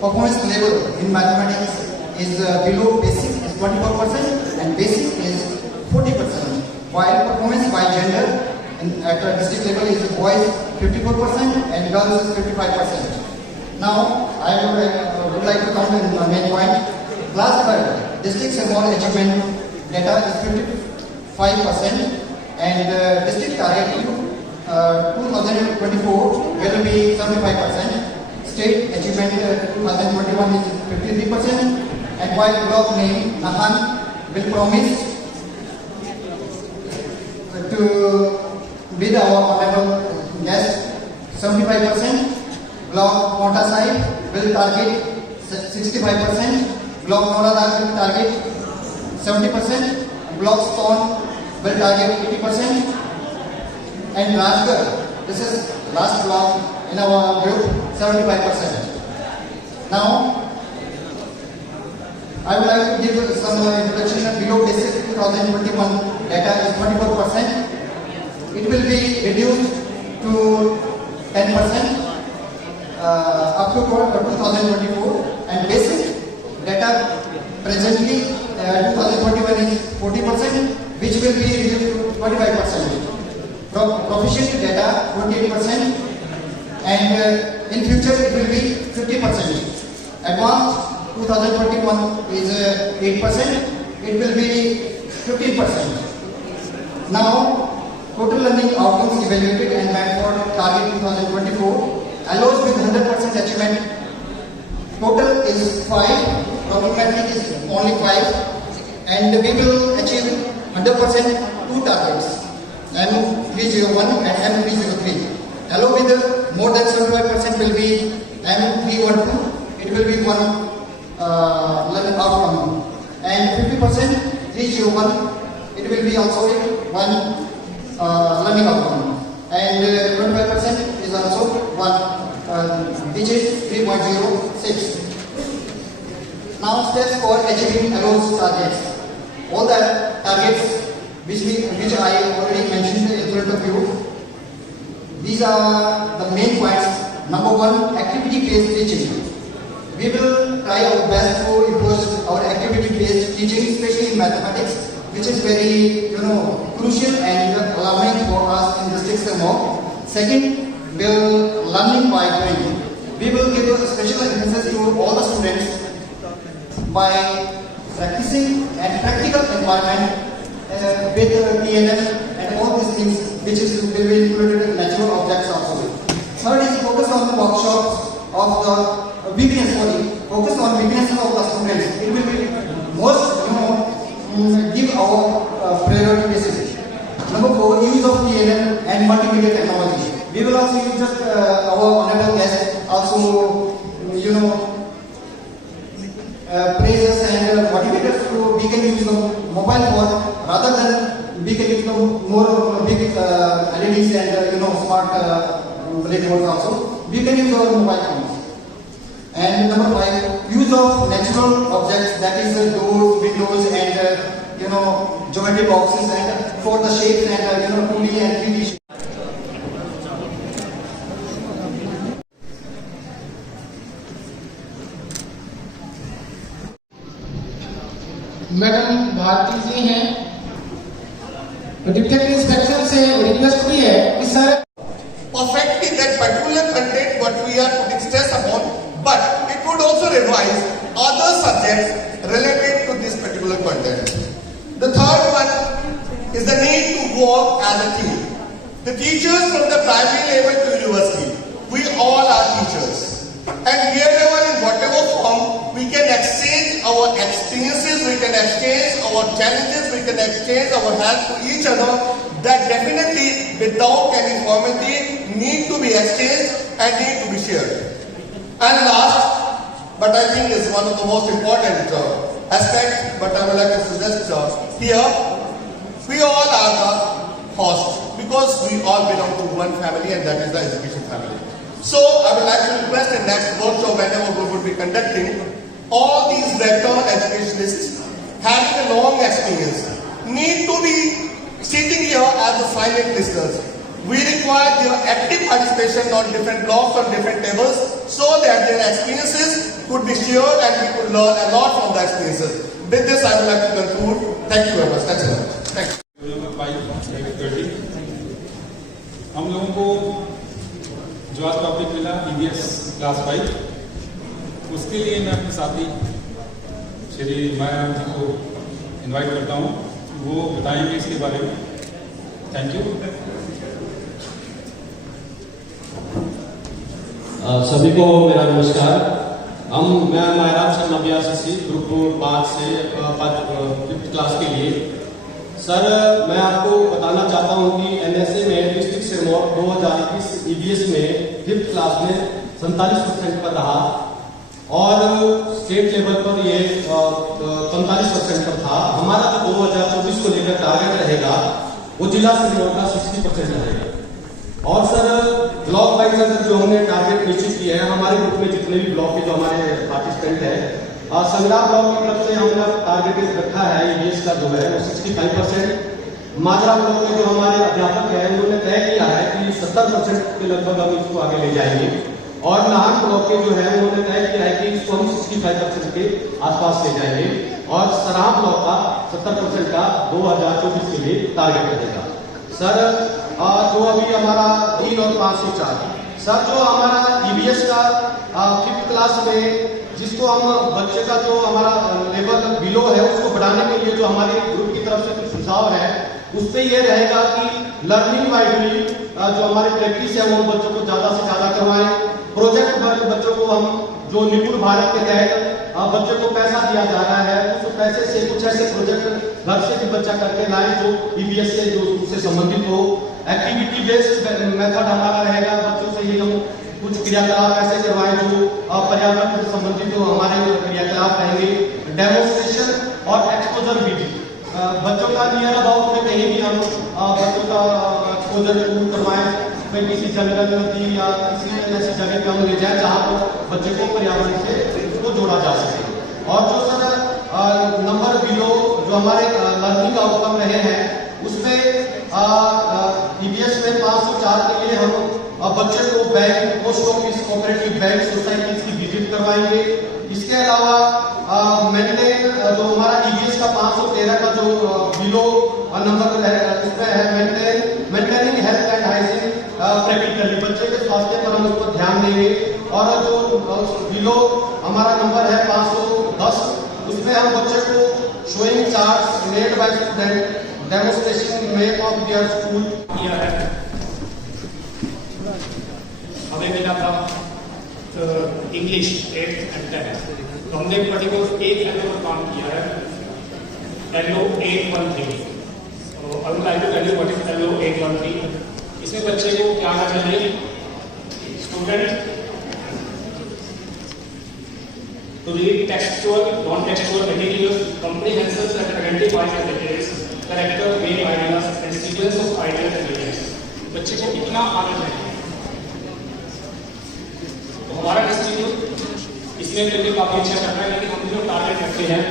performance level in mathematics is below basic is 24%, and basic is 40%, while performance by gender at the district level is boys 54% and girls is 55%. Now I would like to come in the main point. Class 3rd district small achievement data is 55%, and district target 2024 will be 75%. State achievement 2021 is 53%, and while block name Nahan will promise to with our honorable guest 75%, block Ponta side will target 65%, block Nora will target 70%, block Stone will target 80%, and Rajgarh, this is last block in our group, 75%. Now I would like to give some introduction. Below basic 2021 data is 24%. It will be reduced to 10% up to 2024, and basic data presently 2021 is 40%, which will be reduced to 25%. Proficient data 28%, and in future it will be 50%. Advanced 2021 is 8%, it will be 15%. Now total learning outcomes evaluated and met for target 2024 allows with 100% achievement. Total is 5, problematic is only 5, and we will achieve 100% 2 targets, M301 and M303. Allow with more than 75% will be M312, it will be 1 learning outcome, and 50% 301, it will be also 1 learning outcome, and 25% is also 1, which is 3.06. Now steps for achieving those targets. All the targets which I already mentioned in front of you, these are the main points. Number 1, activity-based teaching. We will try our best to impose our activity-based teaching, especially in mathematics, which is very crucial and alarming for us in district Sirmaur. Second, will learning by doing. We will give a special emphasis to all the students by practicing and practical environment with TNF and all these things, which is will be included in natural objects also. Third is focus on the workshops of the focus on weaknesses of the students. It will be most give our priority basis. Number 4, use of TNF and multimedia technology. We will also use just our honorable guest also praises and motivators to we can use the mobile phone rather than we can use the more big LEDs and smart boards also. We can use our mobile phones. And number 5, use of natural objects, that is doors, windows, and geometry boxes, and for the shapes and 2D and 3D shapes. Madam Bharti ji हैं, डिप्टी इंस्पेक्टर से रिक्वेस्ट की है कि sir perfectly that particular content what we are putting stress upon, but it would also revise other subjects related to this particular content. The third one is the need to work as a team. The teachers from the primary level to university, we all are teachers, and wherever in whatever form we can exchange our experiences, we can exchange our challenges, we can exchange our help to each other. That definitely without any formality need to be exchanged and need to be shared. And last, but I think is one of the most important aspects, but I would like to suggest here, we all are the host because we all belong to one family, and that is the education family. So I would like to request in next workshop whenever we would be conducting, all these rector educationists having a long experience need to be sitting here as the silent listeners. We require their active participation on different blocks, on different tables, so that their experiences could be shared and we could learn a lot from the experiences. With this, I would like to conclude. Thank you very much. Thanks a lot. Thank you. हम लोगों को जो आज टॉपिक मिला EVS क्लास 5, उसके लिए मैं अपने साथी श्री माया जी को इनवाइट करता हूँ, वो बताएंगे इसके बारे में। Thank you. सभी को मेरा नमस्कार। मैं मायराम शर्मा BRCC ग्रुप 5 से 5th क्लास के लिए। सर, मैं आपको बताना चाहता हूं कि NSA में डिस्ट्रिक्ट सिरमौर 2021 EVS में 5th क्लास में 47% पर रहा और स्टेट लेवल पर ये 45% पर था। हमारा जो 2024 को लेकर टारगेट रहेगा वो जिला सिरमौर का 60% रहेगा। और सर, ब्लॉक वाइज अगर जो हमने टारगेट निश्चित किए हैं, हमारे ग्रुप में जितने भी ब्लॉक के जो हमारे पार्टिसिपेंट है, संग्राम ब्लॉक की तरफ से हमने टारगेट रखा है EVS का जो है वो 65%। माजरा ब्लॉक में जो हमारे अध्यापक है उन्होंने तय किया है कि 70% के लगभग हम इसको आगे ले जाएंगे। और नाहन ब्लॉक के जो है उन्होंने तय किया है कि इसको हम 65% के आसपास ले जाएंगे। और सराम ब्लॉक का 70% का 2024 के लिए टारगेट रहेगा। सर, जो अभी हमारा 3 और 5 से 4, सर जो हमारा EVS का 5th क्लास में जिसको हम बच्चे का जो हमारा लेवल बिलो है उसको बढ़ाने के लिए जो हमारे ग्रुप की तरफ से कुछ सुझाव है, उस पर यह रहेगा कि लर्निंग वाइडली जो हमारे प्रैक्टिस है वो बच्चों को ज्यादा से ज्यादा करवाएं। प्रोजेक्ट वर्क बच्चों को हम जो निपुण भारत के तहत बच्चों को पैसा दिया जा रहा है, उस पैसे से कुछ ऐसे प्रोजेक्ट घर से भी बच्चा करके लाए जो EVS से जो उससे संबंधित हो। एक्टिविटी बेस्ड मेथड हमारा रहेगा, बच्चों से ये हम कुछ क्रियाकलाप ऐसे करवाएं जो पर्यावरण से संबंधित हो, हमारे क्रियाकलाप रहेंगे। डेमोन्स्ट्रेशन और एक्सपोजर विधि, बच्चों का नियर अबाउट में कहीं भी हम बच्चों का एक्सपोजर टूर करवाएं, कोई किसी जंगल नदी या किसी ऐसी जगह पे हम ले जाए जहाँ पर बच्चे को पर्यावरण से उसको जोड़ा जा सके। और जो सर नंबर बिलो जो हमारे लर्निंग आउटकम रहे हैं उसमें EVS में 504 के लिए हम बच्चे को bank, post office, cooperative bank, societies की विजिट करवाएंगे। इसके अलावा मेंटेन जो हमारा EVS का 513 का जो बिलो नंबर है उसमें है maintaining health and hygiene practically, बच्चे के स्वास्थ्य पर हम उस पर ध्यान देंगे। और जो बिलो हमारा नंबर है 510, उसमें हम बच्चे को showing charts made by student, demonstration make of their school किया है। हमें मिला था इंग्लिश 8th and 10th, तो हमने पर्टिकुलर एक LO पर काम किया है, LO 813। I would like to tell you what is LO 813। इसमें बच्चे को क्या आना चाहिए, student to read textual, non-textual materials, comprehensive and identifies the details, character, main ideas, and sequence of ideas and events. बच्चे को इतना आना चाहिए। तो हमारा इंस्टीट्यूट इसमें लेके काफी अच्छा कर रहा है, लेकिन हम जो टारगेट रखते हैं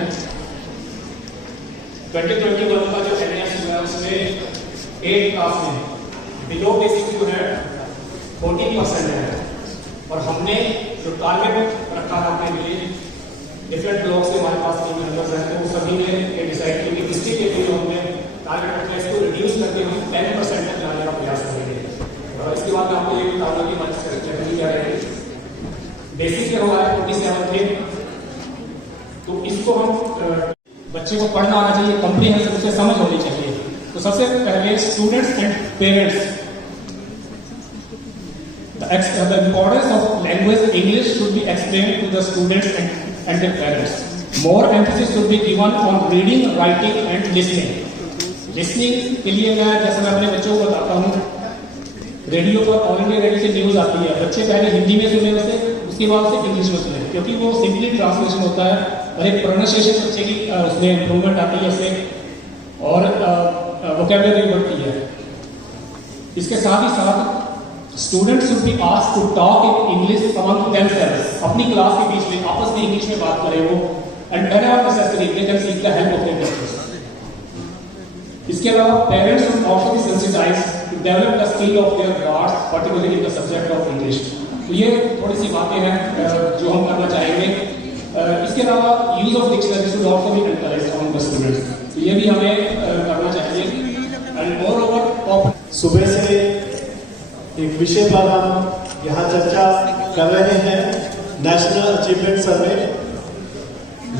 2021 का जो NS हुआ है उसमें 8 क्लास में बिलो बेसिक जो है 14% है। और हमने जो टारगेट रखा था अपने लिए, डिफरेंट ब्लॉक से हमारे पास टीम मेंबर्स हैं, तो सभी ने ये डिसाइड किया कि डिस्ट्रिक्ट के लिए हमने टारगेट रखा है, इसको रिड्यूस करके हम 10% तक लाने का प्रयास करेंगे। और इसके बाद आपको ये बता दूं कि हमारी स्ट्रेटजी क्या रहेगी। बेसिक में हमारे 47 थे, तो इसको हम बच्चे को पढ़ना आना चाहिए, कॉम्प्रिहेंसिव उसे समझ होनी चाहिए। तो सबसे पहले students and parents, the importance of language English should be explained to the students and their parents. More emphasis should be given on reading, writing and listening. Listening के लिए मैं जैसे मैं अपने बच्चों को बताता हूँ रेडियो पर ऑल इंडिया रेडियो से न्यूज़ आती है, बच्चे पहले हिंदी में सुने उसे, उसके बाद उसे इंग्लिश में सुने, क्योंकि वो सिंपली ट्रांसलेशन होता है और एक प्रोनाउंसिएशन बच्चे की उसमें इम्प्रूवमेंट आती है उससे, और वोकैबुलरी बढ़ती है। इसके साथ ही साथ students should be asked to talk in English among themselves, अपनी क्लास के बीच में आपस में इंग्लिश में बात करें वो, and whenever necessary they can seek the help of their teachers. इसके अलावा parents should also be sensitized to develop the skill of their guards, particularly in the subject of English. तो ये थोड़ी सी बातें हैं जो हम करना चाहेंगे। इसके अलावा use of dictionary should also B encouraged among the students, तो ये भी हमें करना चाहिए। एंड मोरओवर सुबह से एक विषय पर हम यहाँ चर्चा कर रहे हैं, नेशनल अचीवमेंट सर्वे,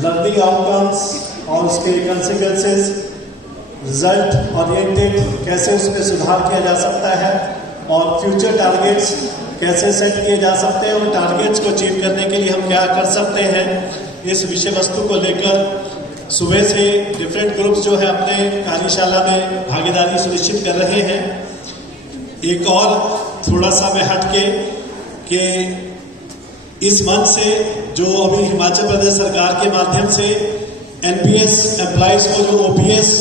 लर्निंग आउटकम्स और उसके कंसिक्वेंसेस, रिजल्ट ओरिएंटेड कैसे उसमें सुधार किया जा सकता है और फ्यूचर टारगेट्स कैसे सेट किए जा सकते हैं और टारगेट्स को अचीव करने के लिए हम क्या कर सकते हैं। इस विषय वस्तु को लेकर सुबह से डिफरेंट ग्रुप्स जो है अपने कार्यशाला में भागीदारी सुनिश्चित कर रहे हैं। एक और थोड़ा सा मैं हटके कि इस मंच से जो अभी हिमाचल प्रदेश सरकार के माध्यम से एनपीएस एम्प्लॉइज को जो ओपीएस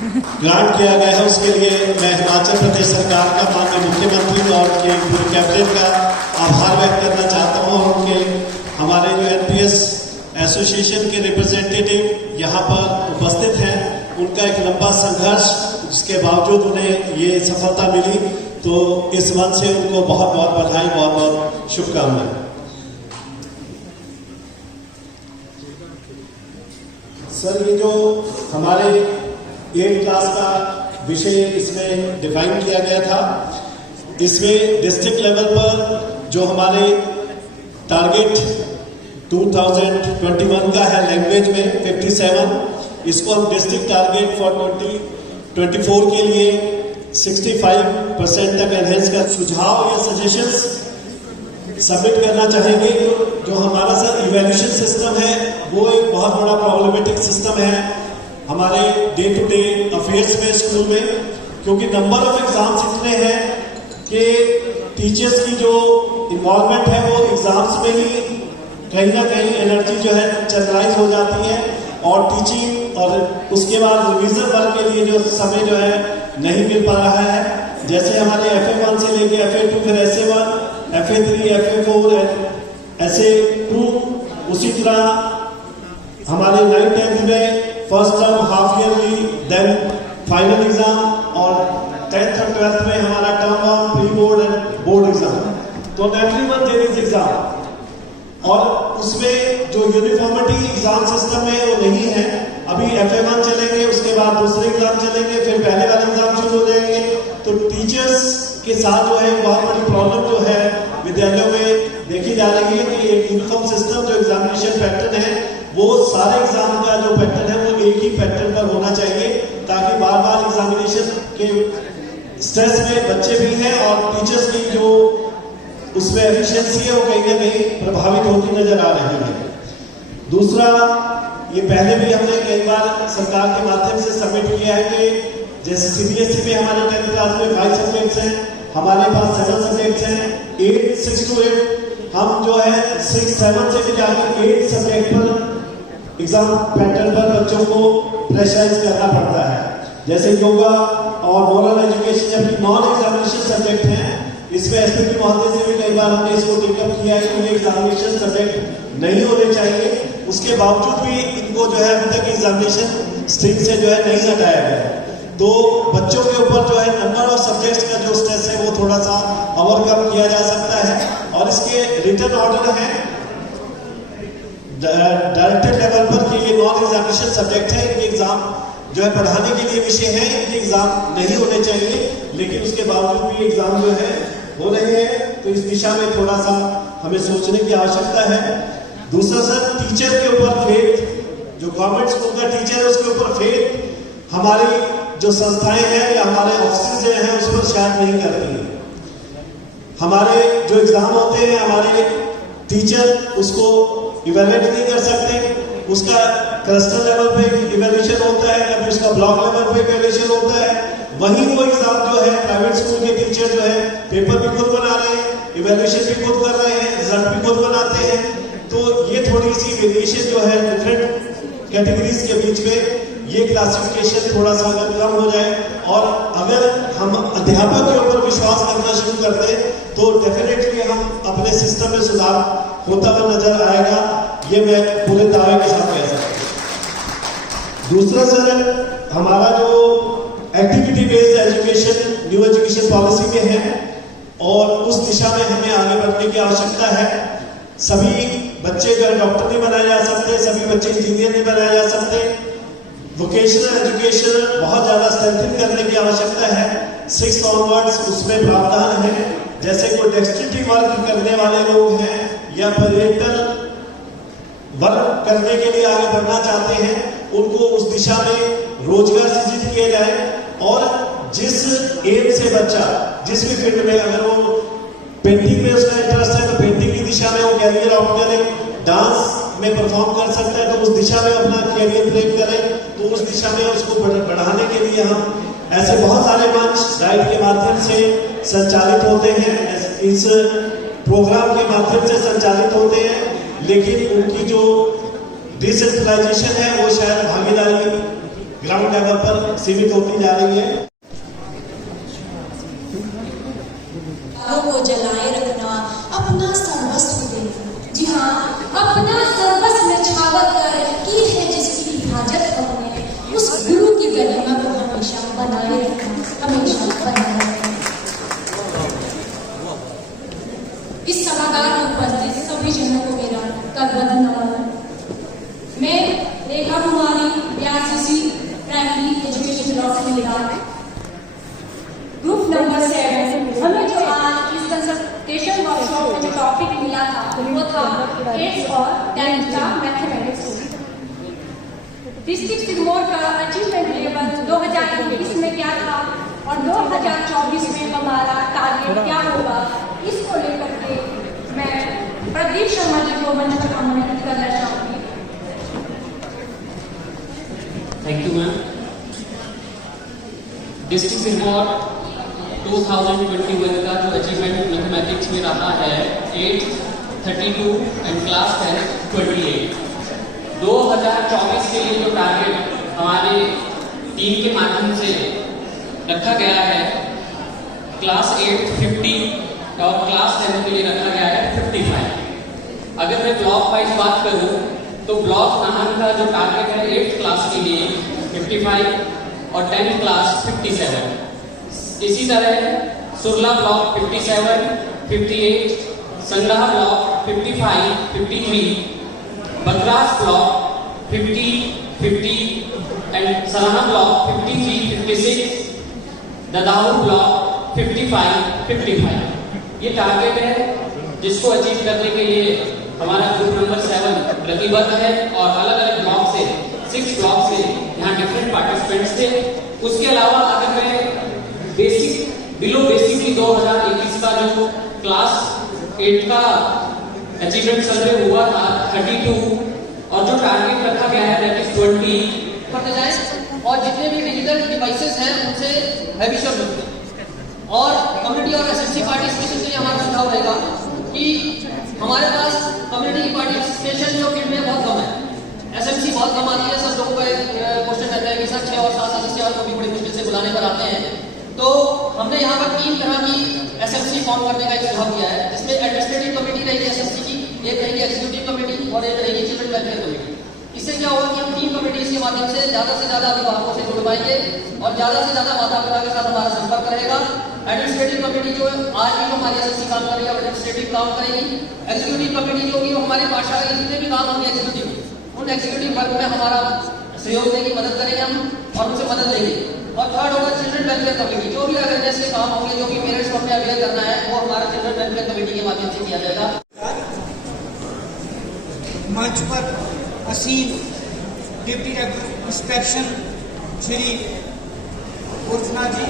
ग्रांट किया गया है, उसके लिए मैं हिमाचल प्रदेश सरकार का, माननीय मुख्यमंत्री और के पूरे कैबिनेट का आभार व्यक्त करना चाहता हूँ। और उनके हमारे जो एनपीएस एसोसिएशन के रिप्रेजेंटेटिव यहाँ पर उपस्थित हैं, उनका एक लंबा संघर्ष जिसके बावजूद उन्हें ये सफलता मिली, तो इस मंच से उनको बहुत बहुत बधाई, बहुत बहुत शुभकामनाएं। सर, ये जो हमारे 8th क्लास का विषय इसमें डिफाइन किया गया था, इसमें डिस्ट्रिक्ट लेवल पर जो हमारे टारगेट 2021 का है लैंग्वेज में 57, इसको हम डिस्ट्रिक्ट टारगेट फॉर 2024 के लिए 65% तक एनहेंस कर सुझाव या सजेशंस सबमिट करना चाहेंगे। जो हमारा सर इवैल्यूएशन सिस्टम है वो एक बहुत बड़ा प्रॉब्लमेटिक सिस्टम है हमारे डे टू डे अफेयर्स में स्कूल में, क्योंकि नंबर ऑफ एग्जाम्स इतने हैं कि टीचर्स की जो इन्वॉल्वमेंट है वो एग्जाम्स में ही कहीं ना कहीं एनर्जी जो है चैनलाइज हो जाती है, और टीचिंग और उसके बाद रिवीजन वर्क के लिए जो समय जो है नहीं मिल पा रहा है। जैसे हमारे FA1 से लेके FA2, फिर SA1, FA3, FA4, SA2, उसी तरह हमारे 9th 10th में first term, half yearly, then final exam, और 10th और 12th में हमारा term of pre board and board exam. तो every month there is exam, और उसमें जो यूनिफॉर्मिटी एग्जाम सिस्टम में वो नहीं है। अभी FA1 चलेंगे, उसके बाद दूसरे एग्जाम चलेंगे, फिर पहले वाले एग्जाम शुरू हो जाएंगे। तो टीचर्स के साथ जो है बहुत बड़ी प्रॉब्लम जो है विद्यालयों में देखी जा रही है कि एक यूनिफॉर्म सिस्टम जो एग्जामिनेशन पैटर्न है वो सारे एग्जाम का जो पैटर्न है वो एक ही पैटर्न पर होना चाहिए, ताकि बार बार एग्जामिनेशन के स्ट्रेस में बच्चे भी हैं और टीचर्स की जो उसमें एफिशिएंसी है वो कहीं ना कहीं प्रभावित होती नजर आ रही है। दूसरा, ये पहले भी हमने कई बार सरकार के माध्यम से सबमिट किया है कि जैसे CBSE में हमारे 10th क्लास में 5 सब्जेक्ट्स हैं, हमारे पास 7 सब्जेक्ट्स हैं, 8 6 to 8 हम जो है 6 7 से भी जाकर 8 सब्जेक्ट पर एग्जाम पैटर्न पर बच्चों को प्रेशराइज करना पड़ता है। जैसे योगा और मोरल एजुकेशन जबकि नॉन एग्जामिनेशन सब्जेक्ट हैं, इसमें एसपीपी महोदय से भी कई बार हमने इसको टेकअप किया है कि ये एग्जामिनेशन सब्जेक्ट नहीं होने चाहिए, उसके बावजूद भी इनको जो है अभी तक एग्जामिनेशन स्ट्रीम से जो है नहीं हटाया गया। तो बच्चों के ऊपर जो है नंबर ऑफ सब्जेक्ट्स का जो स्ट्रेस है वो थोड़ा सा ओवरकम किया जा सकता है, और इसके रिटर्न ऑर्डर है डायरेक्टेड लेवल पर कि ये नॉन एग्जामिनेशन सब्जेक्ट है, इनके एग्जाम जो है पढ़ाने के लिए विषय है, इनके एग्जाम नहीं होने चाहिए, लेकिन उसके बावजूद भी एग्जाम जो है हो रहे हैं। तो इस दिशा में थोड़ा सा हमें सोचने की आवश्यकता है। दूसरा सर, टीचर के ऊपर फेथ, जो गवर्नमेंट स्कूल का टीचर है उसके ऊपर फेथ हमारी जो संस्थाएं हैं या हमारे ऑफिस जो हैं उस पर शायद नहीं करती है। हमारे जो एग्जाम होते हैं हमारे टीचर उसको इवेलुएट नहीं कर सकते, उसका क्लस्टर लेवल पे इवैल्यूएशन होता है, कभी उसका ब्लॉक लेवल पे इवैल्यूएशन होता है। वहीं वो एग्जाम जो है प्राइवेट स्कूल के टीचर जो है पेपर भी खुद बना रहे हैं, इवैल्यूएशन भी खुद कर रहे हैं, रिजल्ट भी खुद बनाते हैं। तो ये थोड़ी सी वेरिएशन जो है डिफरेंट कैटेगरीज के बीच में, ये क्लासिफिकेशन थोड़ा सा अगर कम हो जाए और अगर हम अध्यापक के ऊपर विश्वास करना शुरू कर दें तो डेफिनेटली हम अपने सिस्टम में सुधार होता हुआ नजर आएगा, ये मैं पूरे दावे के साथ कह सकता हूँ। दूसरा सर, हमारा जो activity based education new education policy में है और उस दिशा में हमें आगे बढ़ने की आवश्यकता है। सभी बच्चे जो है डॉक्टर नहीं बनाए जा सकते, सभी बच्चे इंजीनियर नहीं बनाए जा सकते। वोकेशनल एजुकेशन बहुत ज़्यादा स्ट्रेंथन करने की आवश्यकता है। 6 ऑनवर्ड्स उसमें प्रावधान है, जैसे कोई डेक्सट्रिटी वर्क करने वाले लोग हैं या पर्यटन वर्क करने के लिए आगे बढ़ना चाहते हैं, उनको उस दिशा में रोजगार सृजित किया जाए और जिस एम से बच्चा जिस भी फील्ड में, अगर वो पेंटिंग में उसका इंटरेस्ट है तो पेंटिंग की दिशा में वो कैरियर ऑप्ट करे, डांस में परफॉर्म कर सकता है तो उस दिशा में अपना कैरियर ब्रेक करे, तो उस दिशा में उसको बढ़ाने के लिए हम ऐसे बहुत सारे मंच राइट के माध्यम से संचालित होते हैं, इस प्रोग्राम के माध्यम से संचालित होते हैं, लेकिन उनकी जो डिसेंट्रलाइजेशन है वो शायद भागीदारी ग्राउंड लेवल पर सीमित होती जा रही है। को जलाए रखना, अपना सर्वस्व देना। जी हाँ, अपना सर्वस्व न्यौछावर कर की है जिसकी हिफाजत हमने, उस गुरु की गरिमा को हमेशा बनाए रखना, हमेशा बनाए रखना। इस सभागार में उपस्थित सभी जनों को मेरा करबद्ध नमन। मैं रेखा कुमारी व्यासी प्राइमरी एजुकेशन ब्लॉक से मिला ग्रुप नंबर 7। हमें जो आज इस कंसल्टेशन वर्कशॉप में जो टॉपिक मिला था वो था 8th और 10th का मैथमेटिक्स। डिस्ट्रिक्ट सिरमौर का अचीवमेंट लेवल 2021 में क्या था और 2024 में हमारा टारगेट क्या होगा, इसको लेकर के मैं प्रदीप शर्मा जी को मंच पर आमंत्रित करना चाहूंगी। Thank you ma'am. District Sirmaur 2021 का जो अचीवमेंट मैथमेटिक्स में रहा है 8, 32 एंड क्लास 10 28। 2024 के लिए जो टारगेट हमारे टीम के माध्यम से रखा गया है, क्लास 8 50 और क्लास 10 के लिए रखा गया है 55। अगर मैं ब्लॉक वाइज बात करूं तो ब्लॉक नाहन का जो टारगेट है 8th क्लास के लिए 55 और 10th क्लास 57। इसी तरह सुरला ब्लॉक 57, 58, संग्रह ब्लॉक 55, 53, बदरास ब्लॉक 50, 50 एंड सलाना ब्लॉक 53, 56, ददाहू ब्लॉक 55, 55। ये टारगेट है जिसको अचीव करने के लिए हमारा ग्रुप नंबर 7 प्रतिबद्ध है और अलग अलग ब्लॉक से 6 ब्लॉक से यहाँ डिफरेंट पार्टिसिपेंट्स थे। उसके अलावा अगर मैं बेसिक बिलो बेसिकली 2021 का जो क्लास 8 का अचीवमेंट सर्वे हुआ था 32 और जो टारगेट रखा गया है दैट इज 20 करते जाए और जितने भी डिजिटल डिवाइसेस हैं उनसे हैबिचुअल बनते और कम्युनिटी और एसएससी पार्टिसिपेशन के लिए हमारा सुझाव रहेगा कि हमारे पास कम्युनिटी पार्टिसिपेशन जो फील्ड में बहुत कम है। एसएमसी बहुत कम आती है। सब लोगों का क्वेश्चन रहता है कि सर 6 और 7 सदस्य और कभी बड़ी मुश्किल से बुलाने पर आते हैं। तो हमने यहाँ पर 3 तरह की एसएमसी फॉर्म करने का एक सुझाव दिया है, जिसमें एडमिनिस्ट्रेटिव कमेटी रहेगी एसएमसी की, एक रहेगी एग्जीक्यूटिव कमेटी और एक रहेगी चिल्ड्रन वेलफेयर कमेटी। इससे क्या होगा कि हम 3 कमेटीज के माध्यम से ज्यादा अभिभावकों से जुड़ पाएंगे और ज्यादा से ज्यादा माता पिता के साथ हमारा संपर्क रहेगा। एडमिनिस्ट्रेटिव कमेटी जो आज भी हमारी एसएमसी काम करेगी, एडमिनिस्ट्रेटिव काम करेगी। एग्जीक्यूटिव कमेटी जो होगी वो हमारे पाठशाला के जितने भी काम होंगे एग्जीक्यूटिव, उन एग्जीक्यूटिव वर्क में हमारा सहयोग देगी, मदद करेंगे हम और उनसे मदद लेंगे। और थर्ड होगा चिल्ड्रन वेलफेयर कमेटी, जो भी अवेयरनेस के काम होंगे, जो भी पेरेंट्स को हमें अवेयर करना है वो हमारा चिल्ड्रन वेलफेयर कमेटी के माध्यम से किया जाएगा। मंच पर असीम डिप्टी इंस्पेक्शन श्री उर्जना जी,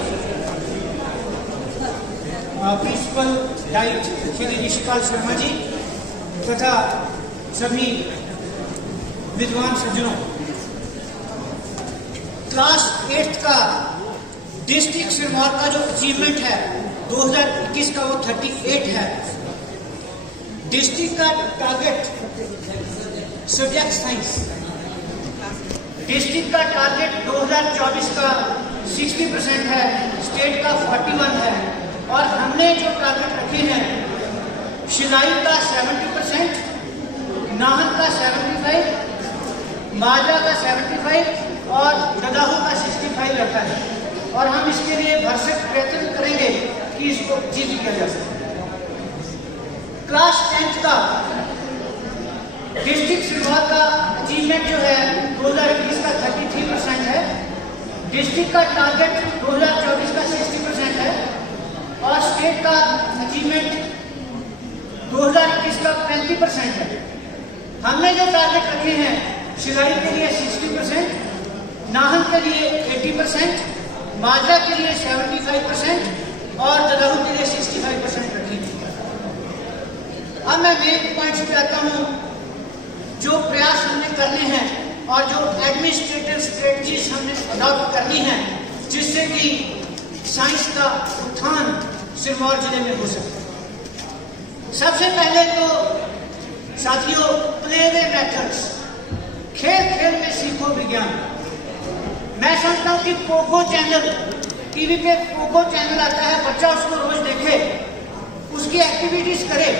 प्रिंसिपल डाइट श्री ऋषिपाल शर्मा जी तथा सभी विद्वान सज्जनों, क्लास 8th का डिस्ट्रिक्ट सिरमौर का जो अचीवमेंट है 2021 का वो 38 है। डिस्ट्रिक्ट का टारगेट सब्जेक्ट साइंस, डिस्ट्रिक्ट का टारगेट 2024 का 60% है, स्टेट का 41 है। और हमने जो टारगेट रखे हैं शिलाई का 70%, नाहन का 75, माजरा का 75 और ददाहू का 65 रहता है। और हम इसके लिए भरसक प्रयत्न करेंगे कि इसको अचीव किया जा सके। क्लास 10th का डिस्ट्रिक्ट सिरमौर का अचीवमेंट जो है 2021 का 33% है, डिस्ट्रिक्ट का टारगेट 2024 का 60% है और स्टेट का अचीवमेंट 2021 का 35% है। हमने जो टारगेट रखे हैं शिलाई के लिए 60%, नाहन के लिए 80%, माजरा के लिए 75% और ददाहू के लिए 65% रखेंगे। अब मैं मेन पॉइंट्स पे आता हूँ जो प्रयास हमने करने हैं और जो एडमिनिस्ट्रेटिव स्ट्रेटजीज हमने अडॉप्ट करनी है जिससे कि साइंस का उत्थान सिरमौर जिले में हो सके। सबसे पहले तो साथियों प्ले वे मेथड्स, खेल खेल में सीखो विज्ञान। मैं समझता हूँ कि पोगो चैनल, टीवी पे पोगो चैनल आता है, बच्चा उसको रोज देखे, उसकी एक्टिविटीज करे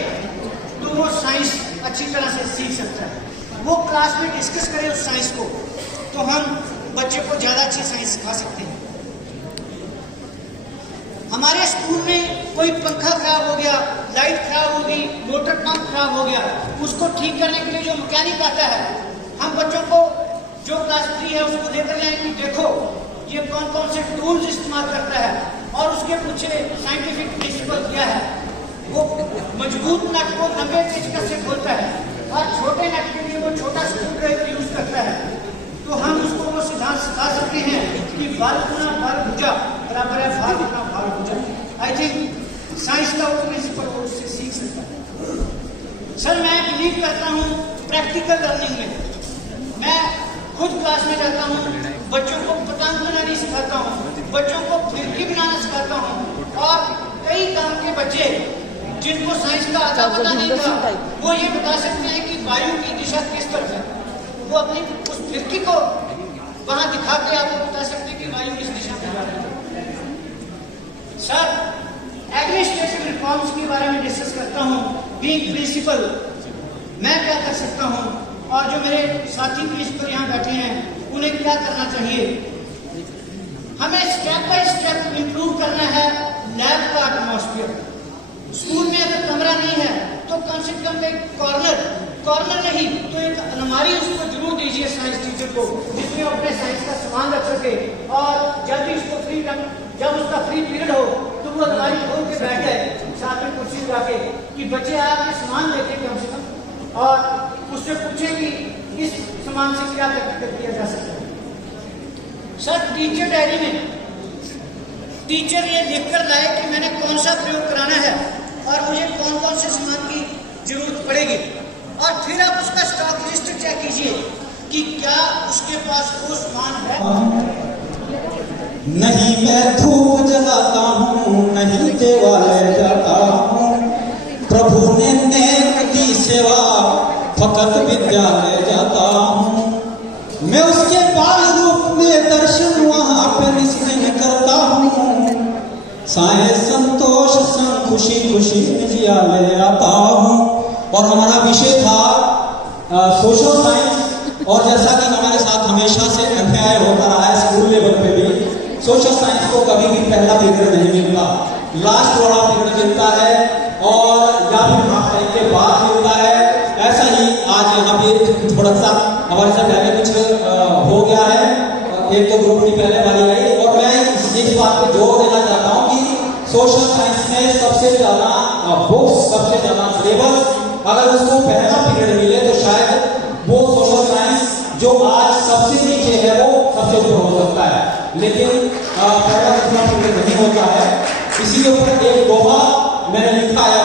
तो वो साइंस अच्छी तरह से सीख सकता है। वो क्लास में डिस्कस करे उस साइंस को तो हम बच्चे को ज्यादा अच्छी साइंस सिखा सकते हैं। हमारे स्कूल में कोई पंखा खराब हो गया, लाइट खराब हो गई, मोटर पंप खराब हो गया, उसको ठीक करने के लिए जो मैकेनिक आता है हम बच्चों को जो क्लास 3 है उसको लेकर जाएंगे कि देखो ये कौन कौन से टूल्स इस्तेमाल करता है और उसके पीछे साइंटिफिक प्रिंसिपल क्या है। वो मजबूत नट को लंबे पेचकस से खोलता है और छोटे नट के लिए वो छोटा स्क्रूड्राइवर यूज करता है। तो हम उसको वो सिद्धांत सिखा सकते हैं कि भार गुना भार भुजा बराबर है भार गुना भार भुजा। आई थिंक साइंस का वो प्रिंसिपल वो उससे सीख सकता है। सर मैं बिलीव करता हूँ प्रैक्टिकल लर्निंग में। मैं खुद क्लास में जाता हूँ, बच्चों को पतंग बनानी सिखाता हूँ, बच्चों को फिरकी बनाना सिखाता हूँ और कई गांव के बच्चे जिनको साइंस का आधा पता नहीं था वो ये बता सकते हैं कि वायु की दिशा किस तरफ है। वो अपनी उस फिरकी को वहां दिखा के आपको बता सकते हैं कि वायु किस दिशा में जा रही है। सर एडमिनिस्ट्रेटिव रिफॉर्म्स के बारे में डिस्कस करता हूँ। बीइंग प्रिंसिपल मैं क्या कर सकता हूँ और जो मेरे साथी प्रिंसिपल यहाँ बैठे हैं उन्हें क्या करना चाहिए। हमें स्टेप बाय स्टेप इंप्रूव करना है लैब का एटमॉस्फेयर। स्कूल में अगर कमरा नहीं है तो कम से कम एक कॉर्नर नहीं तो एक अलमारी उसको जरूर दीजिए साइंस टीचर को जिसमें अपने साइंस का सामान रख सके। और जब भी उसको जब उसका फ्री पीरियड हो तो वो अलमारी खोल के बैठ जाए साथ में कुर्सी लगा के कि बच्चे आपके सामान लेके कम से कम और उससे पूछें कि इस सामान से क्या किया जा सकता है। सर टीचर डायरी में टीचर ये लिखकर लाए कि मैंने कौन सा प्रयोग कराना है और मुझे कौन कौन से सामान की जरूरत पड़ेगी और फिर आप उसका स्टॉक लिस्ट चेक कीजिए कि क्या उसके पास वो सामान है। नहीं मैं धूप जलाता हूँ, नहीं देवालय जाता हूँ, प्रभु ने नेक की सेवा फकत विद्यालय जाता हूँ। मैं उसके बाल रूप में दर्शन वहाँ पे निश्चय करता हूँ। साए संतोष संग खुशी खुशी विद्यालय आता हूँ। और हमारा विषय था सोशल साइंस और जैसा कि हमारे साथ हमेशा से अन्याय होता रहा है स्कूल लेवल पे भी सोशल साइंस को कभी भी पहला पीरियड नहीं मिलता, लास्ट वाला पीरियड मिलता है और या फिर हाफ टाइम के बाद मिलता है। ऐसा ही आज यहाँ पे थोड़ा सा हमारे साथ पहले कुछ हो गया है, एक तो ग्रुप की पहले वाली आई और मैं इस बात पे जोर देना चाहता हूँ कि सोशल साइंस में सबसे ज्यादा बुक्स, सबसे ज्यादा सिलेबस अगर उसको पहला पीरियड मिले तो शायद वो सोशल साइंस जो आज सबसे नीचे है वो सबसे ऊपर हो सकता है, लेकिन पहला दूसरा पीरियड नहीं होता है। इसी के ऊपर एक दोहा मैंने लिखा है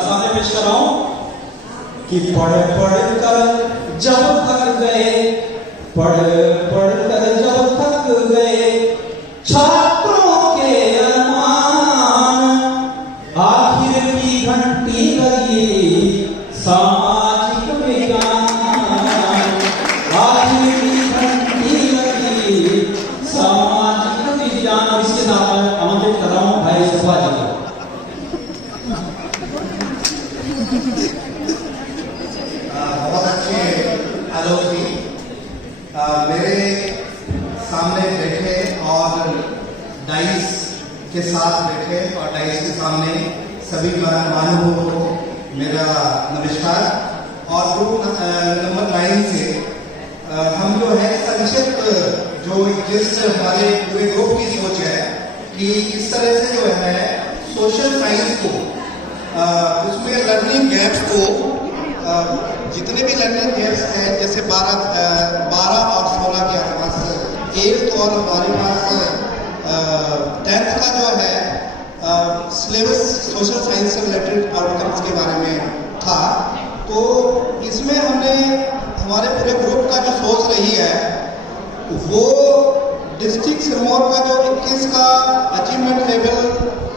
सामने पेश कर रहा हूं कि पढ़ पढ़ कर जब थक गए, पढ़ पढ़ कर जब बहुत अच्छे आलोक जी मेरे सामने बैठे और डाइस के साथ बैठे और डाइस के सामने सभी महानुभावों को मेरा नमस्कार। और ग्रुप नंबर 9 से हम जो है संक्षिप्त जो जिस हमारे पूरे ग्रुप की सोच है कि इस तरह से जो है सोशल साइंस को उसमें लर्निंग गैप्स को जितने भी लर्निंग गैप्स हैं जैसे 12 और 16 के आसपास 8th और हमारे पास 10th का जो है सिलेबस सोशल साइंस से रिलेटेड आउटकम्स के बारे में था। तो इसमें हमने हमारे पूरे ग्रुप का जो सोच रही है वो डिस्ट्रिक्ट सिरमौर का जो 21 का अचीवमेंट लेवल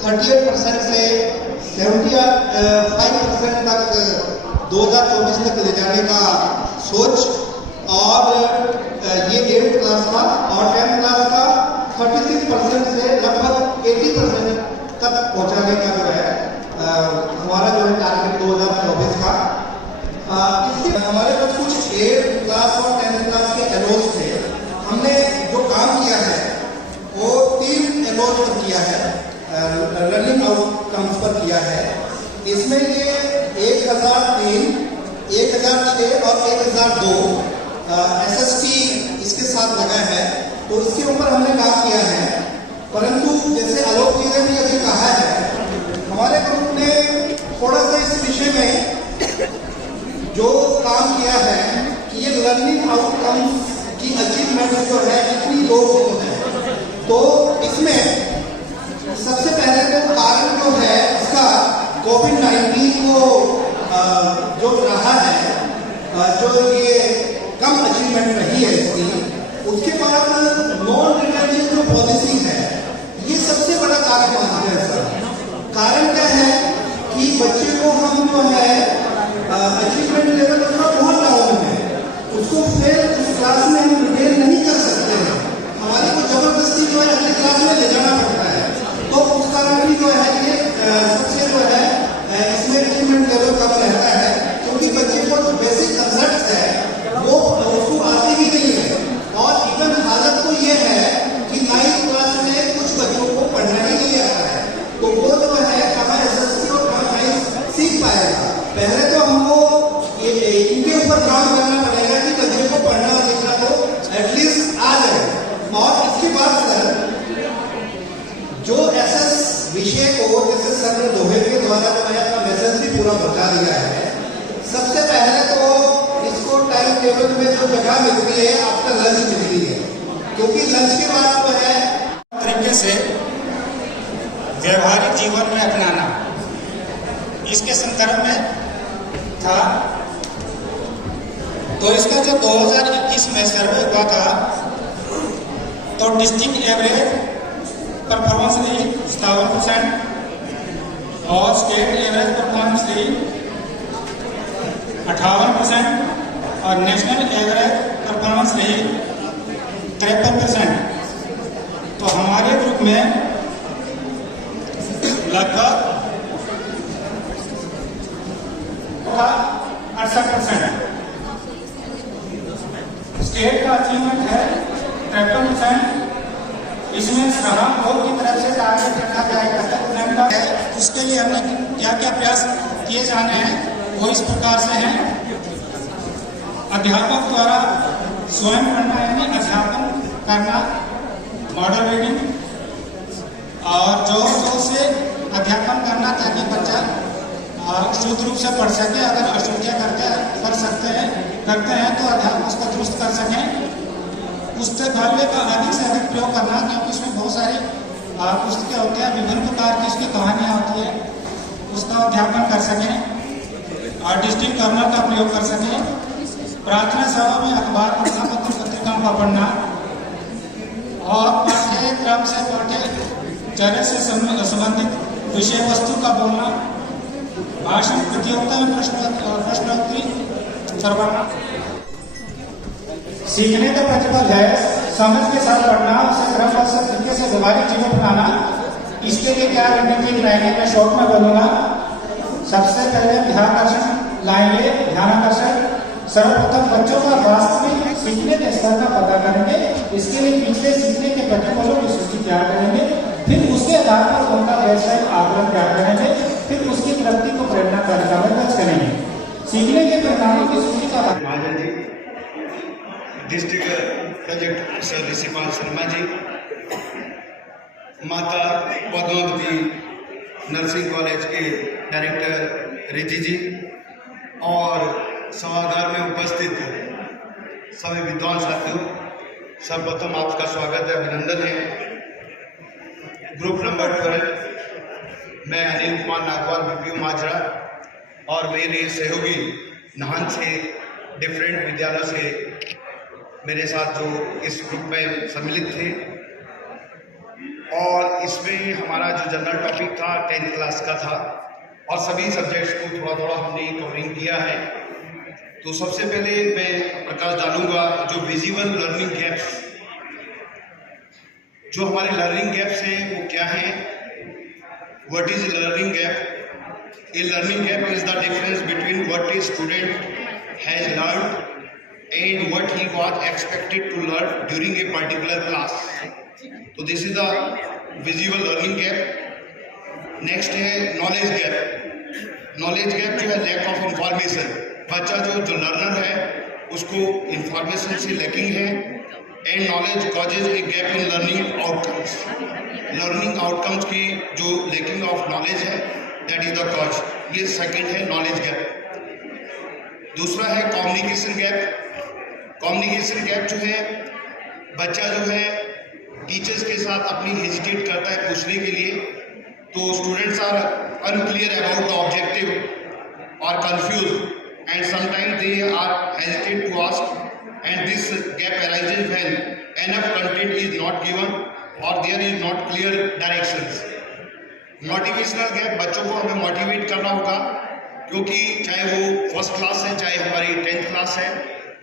38% से 75% तक 2024 तक ले जाने का सोच और ये 8th क्लास का और 10th क्लास का 36% से लगभग 80% तक पहुंचाने का जो है हमारा जो है टारगेट 2024 का। इसके हमारे पास कुछ 8th क्लास और 10th क्लास के एलोज थे। हमने जो काम किया है वो 3 एलोज पर किया है, लर्निंग आउटकम्स पर किया है। इसमें ये 1003, 1006 और 1002 SST इसके साथ लगा है, तो इसके ऊपर हमने काम किया है। परंतु जैसे आलोक जी ने भी अभी कहा है, हमारे ग्रुप ने थोड़ा सा इस विषय में जो काम किया है कि ये लर्निंग आउटकम्स की अचीवमेंट जो है इतनी लो है, तो इसमें सबसे पहले तो कारण जो है इसका कोविड-19 को जो रहा है, जो ये कम अचीवमेंट रही है इसकी, उसके बाद नॉन रिटेंशन जो पॉलिसी है ये सबसे बड़ा कारण मानते हैं सर। कारण क्या है कि बच्चे को हम जो है अचीवमेंट लेवल उसका बहुत डाउन है, उसको फिर उस क्लास में हम रिटेन नहीं कर सकते हैं, हमारे को जबरदस्ती जो है अगली क्लास में ले जाना पड़ता है। तो उस कारण भी जो है ये सबसे जो है इसमें अचीवमेंट लेवल कम रहता है, क्योंकि बच्चे को जो बेसिक कंसेप्ट है वो उसको आते ही नहीं है। और इवन हालत तो ये है कि 9th क्लास में कुछ बच्चों को पढ़ना ही नहीं आता है, तो वो जो है कहाँ SST और कहाँ साइंस सीख पाएगा। पहले तो हमको इनके ऊपर काम करना पड़ेगा कि बच्चे को पढ़ना और लिखना तो एटलीस्ट आ जाए। और इसके बाद सर जो SS विषय को जैसे सर दोहे के द्वारा जो है अपना मैसेज भी पूरा बता दिया है। सबसे पहले तो इसको टाइम टेबल में जो जगह मिलती है आफ्टर लंच मिलती है, क्योंकि लंच के बाद जो है तरीके से व्यवहारिक जीवन में अपनाना इसके संदर्भ में था। तो इसका जो 2021 में सर्वे हुआ था तो डिस्ट्रिक्ट एवरेज परफॉर्मेंस रही 57% और स्टेट एवरेज परफॉर्मेंस रही 58% और नेशनल एवरेज परफॉर्मेंस रही 53%। तो हमारे ग्रुप में लगभग 68%, स्टेट का अचीवमेंट है 53%। इसमें श्रम बोर्ड की तरफ से टारगेट रखा जाएगा 70% का है। उसके लिए हमने क्या क्या प्रयास किए जाने हैं वो इस प्रकार से हैं। अध्यापक द्वारा स्वयं पढ़ना यानी अध्यापन करना, मॉडल रीडिंग और जोर जोर से अध्यापन करना ताकि बच्चा शुद्ध रूप से पढ़ सके। अगर अशुद्धियाँ करते हैं तो अध्यापक उसको दुरुस्त कर सकें। पुस्तकालय का अधिक से अधिक प्रयोग करना, क्योंकि उसमें बहुत सारी पुस्तकें होती हैं, विभिन्न प्रकार की उसकी कहानियाँ होती है, उसका अध्यापन कर सकें और डिस्ट्रिक्ट कर्नल का प्रयोग कर सकें। प्रार्थना सभा में अखबार पढ़ना, पत्र पत्रिकाओं का पढ़ना और पाठ्यक्रम से पाठ्यचर्या से संबंधित विषय वस्तु का बोलना, भाषण प्रतियोगिता में प्रश्नोत्तरी करवाना। सीखने का प्रतिफल है समझ के साथ पढ़ना, उसे क्रमबद्ध तरीके से व्यवहारिक जीवन अपनाना। इसके लिए क्या रणनीति बनाएंगे मैं शॉर्ट में बोलूंगा। सबसे पहले ध्यानाकर्षण लाएंगे। ध्यानाकर्षण सर्वप्रथम बच्चों का वास्तविक सीखने के स्तर का पता करेंगे। इसके लिए पिछले सीखने के प्रतिफलों की सूची तैयार करेंगे। फिर उसके आधार पर उनका वैश्विक आकलन तैयार करेंगे। फिर उसकी प्रगति को प्रेरणा तालिका में दर्ज करेंगे। सीखने के परिणामों की सूची का Mahajan ji, district project sir Rishipal Sharma ji, Mata Padmavati nursing college के डायरेक्टर रिद्धि जी और सभागार में उपस्थित सभी विद्वान साथियों, सर्वप्रथम आपका स्वागत है, अभिनंदन है। ग्रुप नंबर 12 मैं अनिल कुमार नागवाल बीपीओ माजरा और मेरे सहयोगी नाहन से डिफरेंट विद्यालयों से मेरे साथ जो इस ग्रुप में सम्मिलित थे, और इसमें हमारा जो जनरल टॉपिक था 10th क्लास का था और सभी सब्जेक्ट्स को थोड़ा थोड़ा हमने कवरिंग किया है। तो सबसे पहले मैं प्रकाश डालूंगा जो विजुअल लर्निंग गैप्स, जो हमारे लर्निंग गैप्स हैं वो क्या हैं। What is learning gap? A learning gap is the difference between what a student has learned and what he was expected to learn during a particular class. तो this is the visual learning gap. Next है नॉलेज गैप। नॉलेज गैप जो है लैक ऑफ इंफॉर्मेशन, बच्चा जो लर्नर है उसको इंफॉर्मेशन से लैकिंग है। And knowledge causes a gap in learning outcomes. Learning outcomes की जो लैकिंग ऑफ नॉलेज है दैट इज द कॉज। ये सेकंड है नॉलेज गैप। दूसरा है कम्युनिकेशन गैप। कम्युनिकेशन गैप जो है बच्चा जो है टीचर्स के साथ अपनी हेजिटेट करता है पूछने के लिए, तो students are unclear about the objective और confuse and sometimes they are hesitate to ask, and this gap arises when enough content is not given or there is not clear directions. Motivational gap, बच्चों को हमें मोटिवेट करना होगा, क्योंकि चाहे वो फर्स्ट क्लास है चाहे हमारी 10th क्लास है,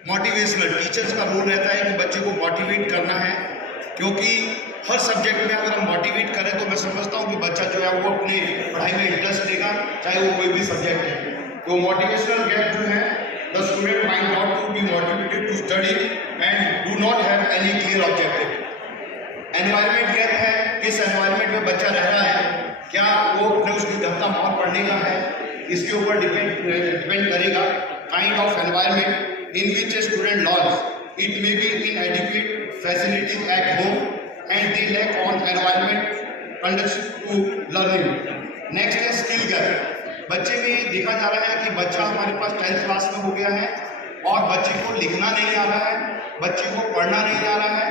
मोटिवेशनल टीचर्स का रोल रहता है कि बच्चे को मोटिवेट करना है। क्योंकि हर सब्जेक्ट में अगर हम मोटिवेट करें तो मैं समझता हूँ कि बच्चा जो है वो अपने पढ़ाई में इंटरेस्ट लेगा, चाहे वो कोई भी सब्जेक्ट है। तो मोटिवेशनल गैप जो है the student mind not to be motivated to study and do not have any clear objective. Environment gap है, किस एनवायरनमेंट में बच्चा रह रहा है, क्या वो अपने उसकी ढंग का माहौल पढ़ने का है, इसके ऊपर डिपेंड करेगा। Kind of environment in which a student learns, it may be inadequate facilities at home and they lack on environment conduction to learning. Next है स्किल गैप। बच्चे में देखा जा रहा है कि बच्चा हमारे पास 10th क्लास में हो गया है और बच्चे को लिखना नहीं आ रहा है, बच्चे को पढ़ना नहीं आ रहा है।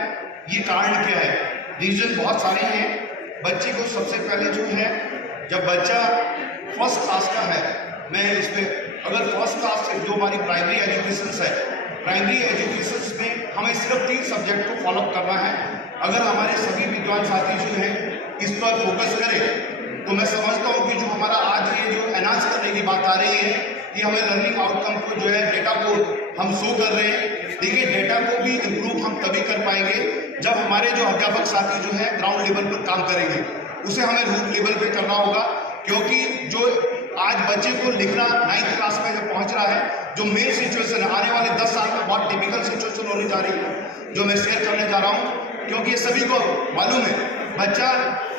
ये कारण क्या है? रीजन बहुत सारे हैं। बच्चे को सबसे पहले जो है, जब बच्चा फर्स्ट क्लास का है, मैं इस पर अगर फर्स्ट क्लास से जो हमारी प्राइमरी एजुकेशन है, प्राइमरी एजुकेशन में हमें सिर्फ 3 सब्जेक्ट को फॉलो करना है। अगर हमारे सभी विद्वान साथी जो हैं इस पर फोकस करें तो मैं समझता हूँ कि जो हमारा आज ये जो एनहांस करने की बात आ रही है कि हमें लर्निंग आउटकम को जो है डेटा को हम शो कर रहे हैं। देखिए, डेटा को भी इम्प्रूव हम तभी कर पाएंगे जब हमारे जो अध्यापक साथी जो है ग्राउंड लेवल पर काम करेंगे। उसे हमें रूट लेवल पे करना होगा, क्योंकि जो आज बच्चे को लिखना 9th क्लास में जब पहुंच रहा है, जो मेन सिचुएशन है आने वाले 10 साल में बहुत टिपिकल सिचुएशन होने जा रही है जो मैं शेयर करने जा रहा हूँ, क्योंकि ये सभी को मालूम है। बच्चा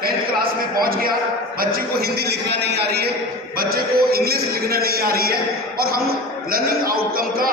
10th क्लास में पहुंच गया, बच्चे को हिंदी लिखना नहीं आ रही है, बच्चे को इंग्लिश लिखना नहीं आ रही है, और हम लर्निंग आउटकम का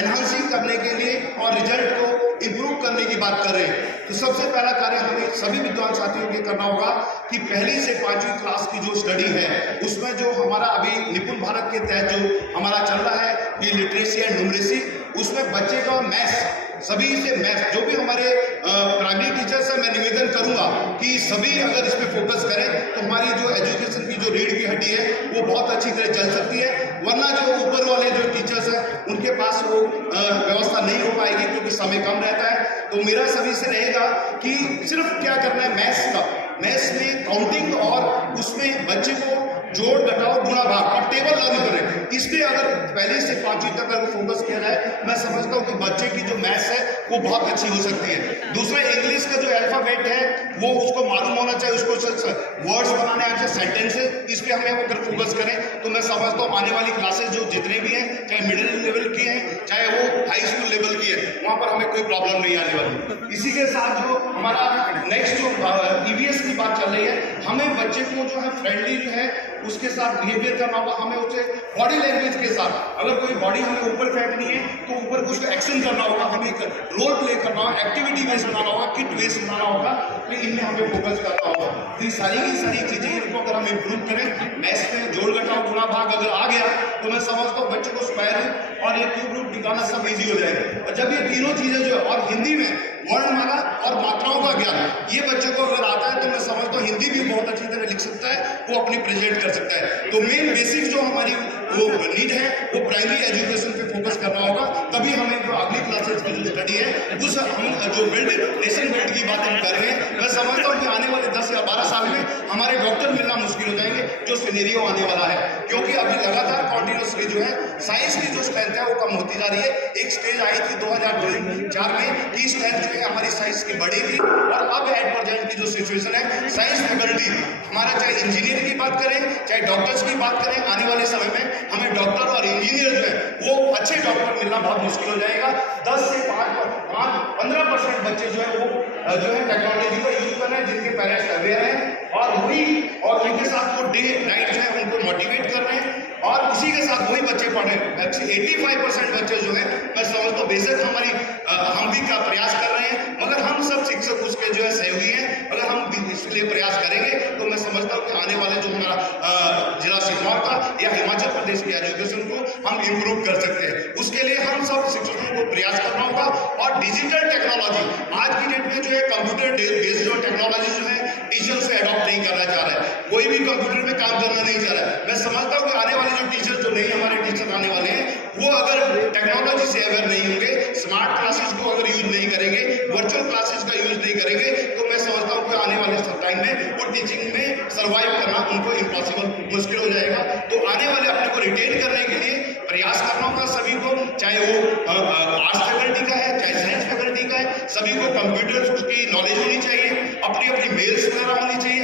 एनहांसिंग करने के लिए और रिजल्ट को इंप्रूव करने की बात कर रहे हैं। तो सबसे पहला कार्य हमें सभी विद्वान साथियों को करना होगा कि पहली से 5वीं क्लास की जो स्टडी है उसमें जो हमारा अभी निपुण भारत के तहत जो हमारा चल रहा है ये लिटरेसी एंड न्यूमरेसी, उसमें बच्चे का मैथ्स, सभी से मैथ्स, जो भी हमारे प्राइमरी टीचर्स हैं, मैं निवेदन करूंगा कि सभी अगर इस पर फोकस करें तो हमारी जो एजुकेशन की जो रीढ़ की हड्डी है वो बहुत अच्छी तरह चल सकती है। वरना जो ऊपर वाले जो टीचर्स हैं उनके पास वो व्यवस्था नहीं हो पाएगी, क्योंकि समय कम रहता है। तो मेरा सभी से रहेगा कि सिर्फ क्या करना है, मैथ्स का, मैथ्स में काउंटिंग और उसमें बच्चे को जोड़ घटाओ गुणा भाग और टेबल लर्न करें। इस पर अगर पहले से 5वीं तक अगर फोकस किया जाए, मैं समझता हूँ कि बच्चे की जो मैथ्स है वो बहुत अच्छी हो सकती है। दूसरा, इंग्लिश का जो अल्फाबेट है वो उसको मालूम होना चाहिए, उसको वर्ड्स बनाने आने चाहिए, सेंटेंसेस, इस पे हमें अगर फोकस करें तो मैं समझता हूँ आने वाली क्लासेस जो जितने भी हैं, चाहे मिडिल लेवल की हैं चाहे वो हाई स्कूल लेवल की है, वहाँ पर हमें कोई प्रॉब्लम नहीं आने वाली। इसी के साथ जो हमारा नेक्स्ट जो EVS की बात चल रही है, हमें बच्चे को जो है फ्रेंडली जो है उसके साथ बिहेवियर करना होगा, हमें उससे बॉडी लैंग्वेज के साथ, अगर कोई बॉडी हमें ऊपर फेंकनी है तो ऊपर कुछ एक्शन करना होगा, हमें एक रोल प्ले करना होगा, एक्टिविटी बेस्ड बनाना होगा, किट बेस्ड बनाना होगा, तो इनमें हमें फोकस करना होगा। तो ये सारी की सारी चीजें इनको अगर हम इम्प्रूव करें, मैथ्स में जोड़ घटाव गुणा भाग अगर आ गया तो मैं समझता हूँ बच्चे को स्क्वायर रूट और एक क्यूब रूट निकालना सब इजी हो जाएगा। और जब ये तीनों चीजें जो है, और हिंदी में वर्णमाला और मात्राओं का ज्ञान ये बच्चे को अगर आता है तो मैं समझता हूँ हिंदी भी बहुत अच्छी तरह लिख सकता है, वो अपनी प्रेजेंट कर सकता है। तो मेन बेसिक जो हमारी वो नीड है वो प्राइमरी एजुकेशन पे फोकस करना होगा, तभी हमें जो अगली क्लासेस की जो स्टडी है उस हम जो बिल्ड नेशन बिल्ड की बात हम कर रहे हैं, मैं समझता हूँ कि आने वाले 10 या 12 साल में हमारे डॉक्टर मिलना मुश्किल हो जाएंगे, जो सिनेरियो आने वाला है, क्योंकि अभी लगातार कॉन्टिन्यूसली जो है साइंस की जो स्ट्रेंथ है वो कम होती जा रही है। एक स्टेज आई थी 2004 में कि स्ट्रेंथ जो है हमारी साइंस की बढ़ेगी, और अब एट प्रेजेंट की जो सिचुएशन है साइंस फैकल्टी हमारा, चाहे इंजीनियर की बात करें चाहे डॉक्टर्स की बात करें, आने वाले समय में हमें डॉक्टर और इंजीनियर जो है वो अच्छे डॉक्टर मिलना बहुत मुश्किल हो जाएगा। 10 से 15% बच्चे जो है वो जो है टेक्नोलॉजी का यूज कर रहे हैं, जिनके पेरेंट्स अवेयर हैं और उनके साथ वो डे नाइट जो है उनको मोटिवेट कर रहे हैं, और उसी के साथ वही बच्चे पढ़ रहे हैं। 85% बच्चे जो है मैं समझता हूँ बेशक हम भी का प्रयास कर रहे हैं, मगर हम सब शिक्षक उसके जो है सहयोगी हैं। अगर हम इसके लिए प्रयास करेंगे तो मैं समझता हूँ कि आने वाले जो हमारा जिला सिरमौर का या हिमाचल प्रदेश की एजुकेशन को हम इम्प्रूव कर सकते हैं। उसके लिए हम सब शिक्षकों को प्रयास करना होगा, और डिजिटल टेक्नोलॉजी आज की डेट में जो है कंप्यूटर बेस्ड जो टेक्नोलॉजी जो है टीचर से अडॉप्ट नहीं करना चाह रहा है, कोई भी कंप्यूटर में काम करना नहीं चाह रहा है। मैं समझता हूँ कि आने वाले जो टीचर जो नए हमारे टीचर आने वाले हैं वो अगर टेक्नोलॉजी से अवेयर नहीं होंगे, स्मार्ट क्लासेस को अगर यूज नहीं करेंगे, वर्चुअल क्लासेस का यूज नहीं करेंगे, तो मैं समझता हूँ कि आने वाले टाइम में वो टीचिंग में सर्वाइव करना उनको इम्पॉसिबल मुश्किल हो जाएगा। तो आने वाले अपने को रिटेन करने के लिए प्रयास करना होगा सभी को, चाहे वो आर्ट्स फैकल्टी का है चाहे साइंस फैकल्टी का है, सभी को कंप्यूटर की नॉलेज होनी चाहिए, अपनी अपनी मेल्स वगैरह होनी चाहिए,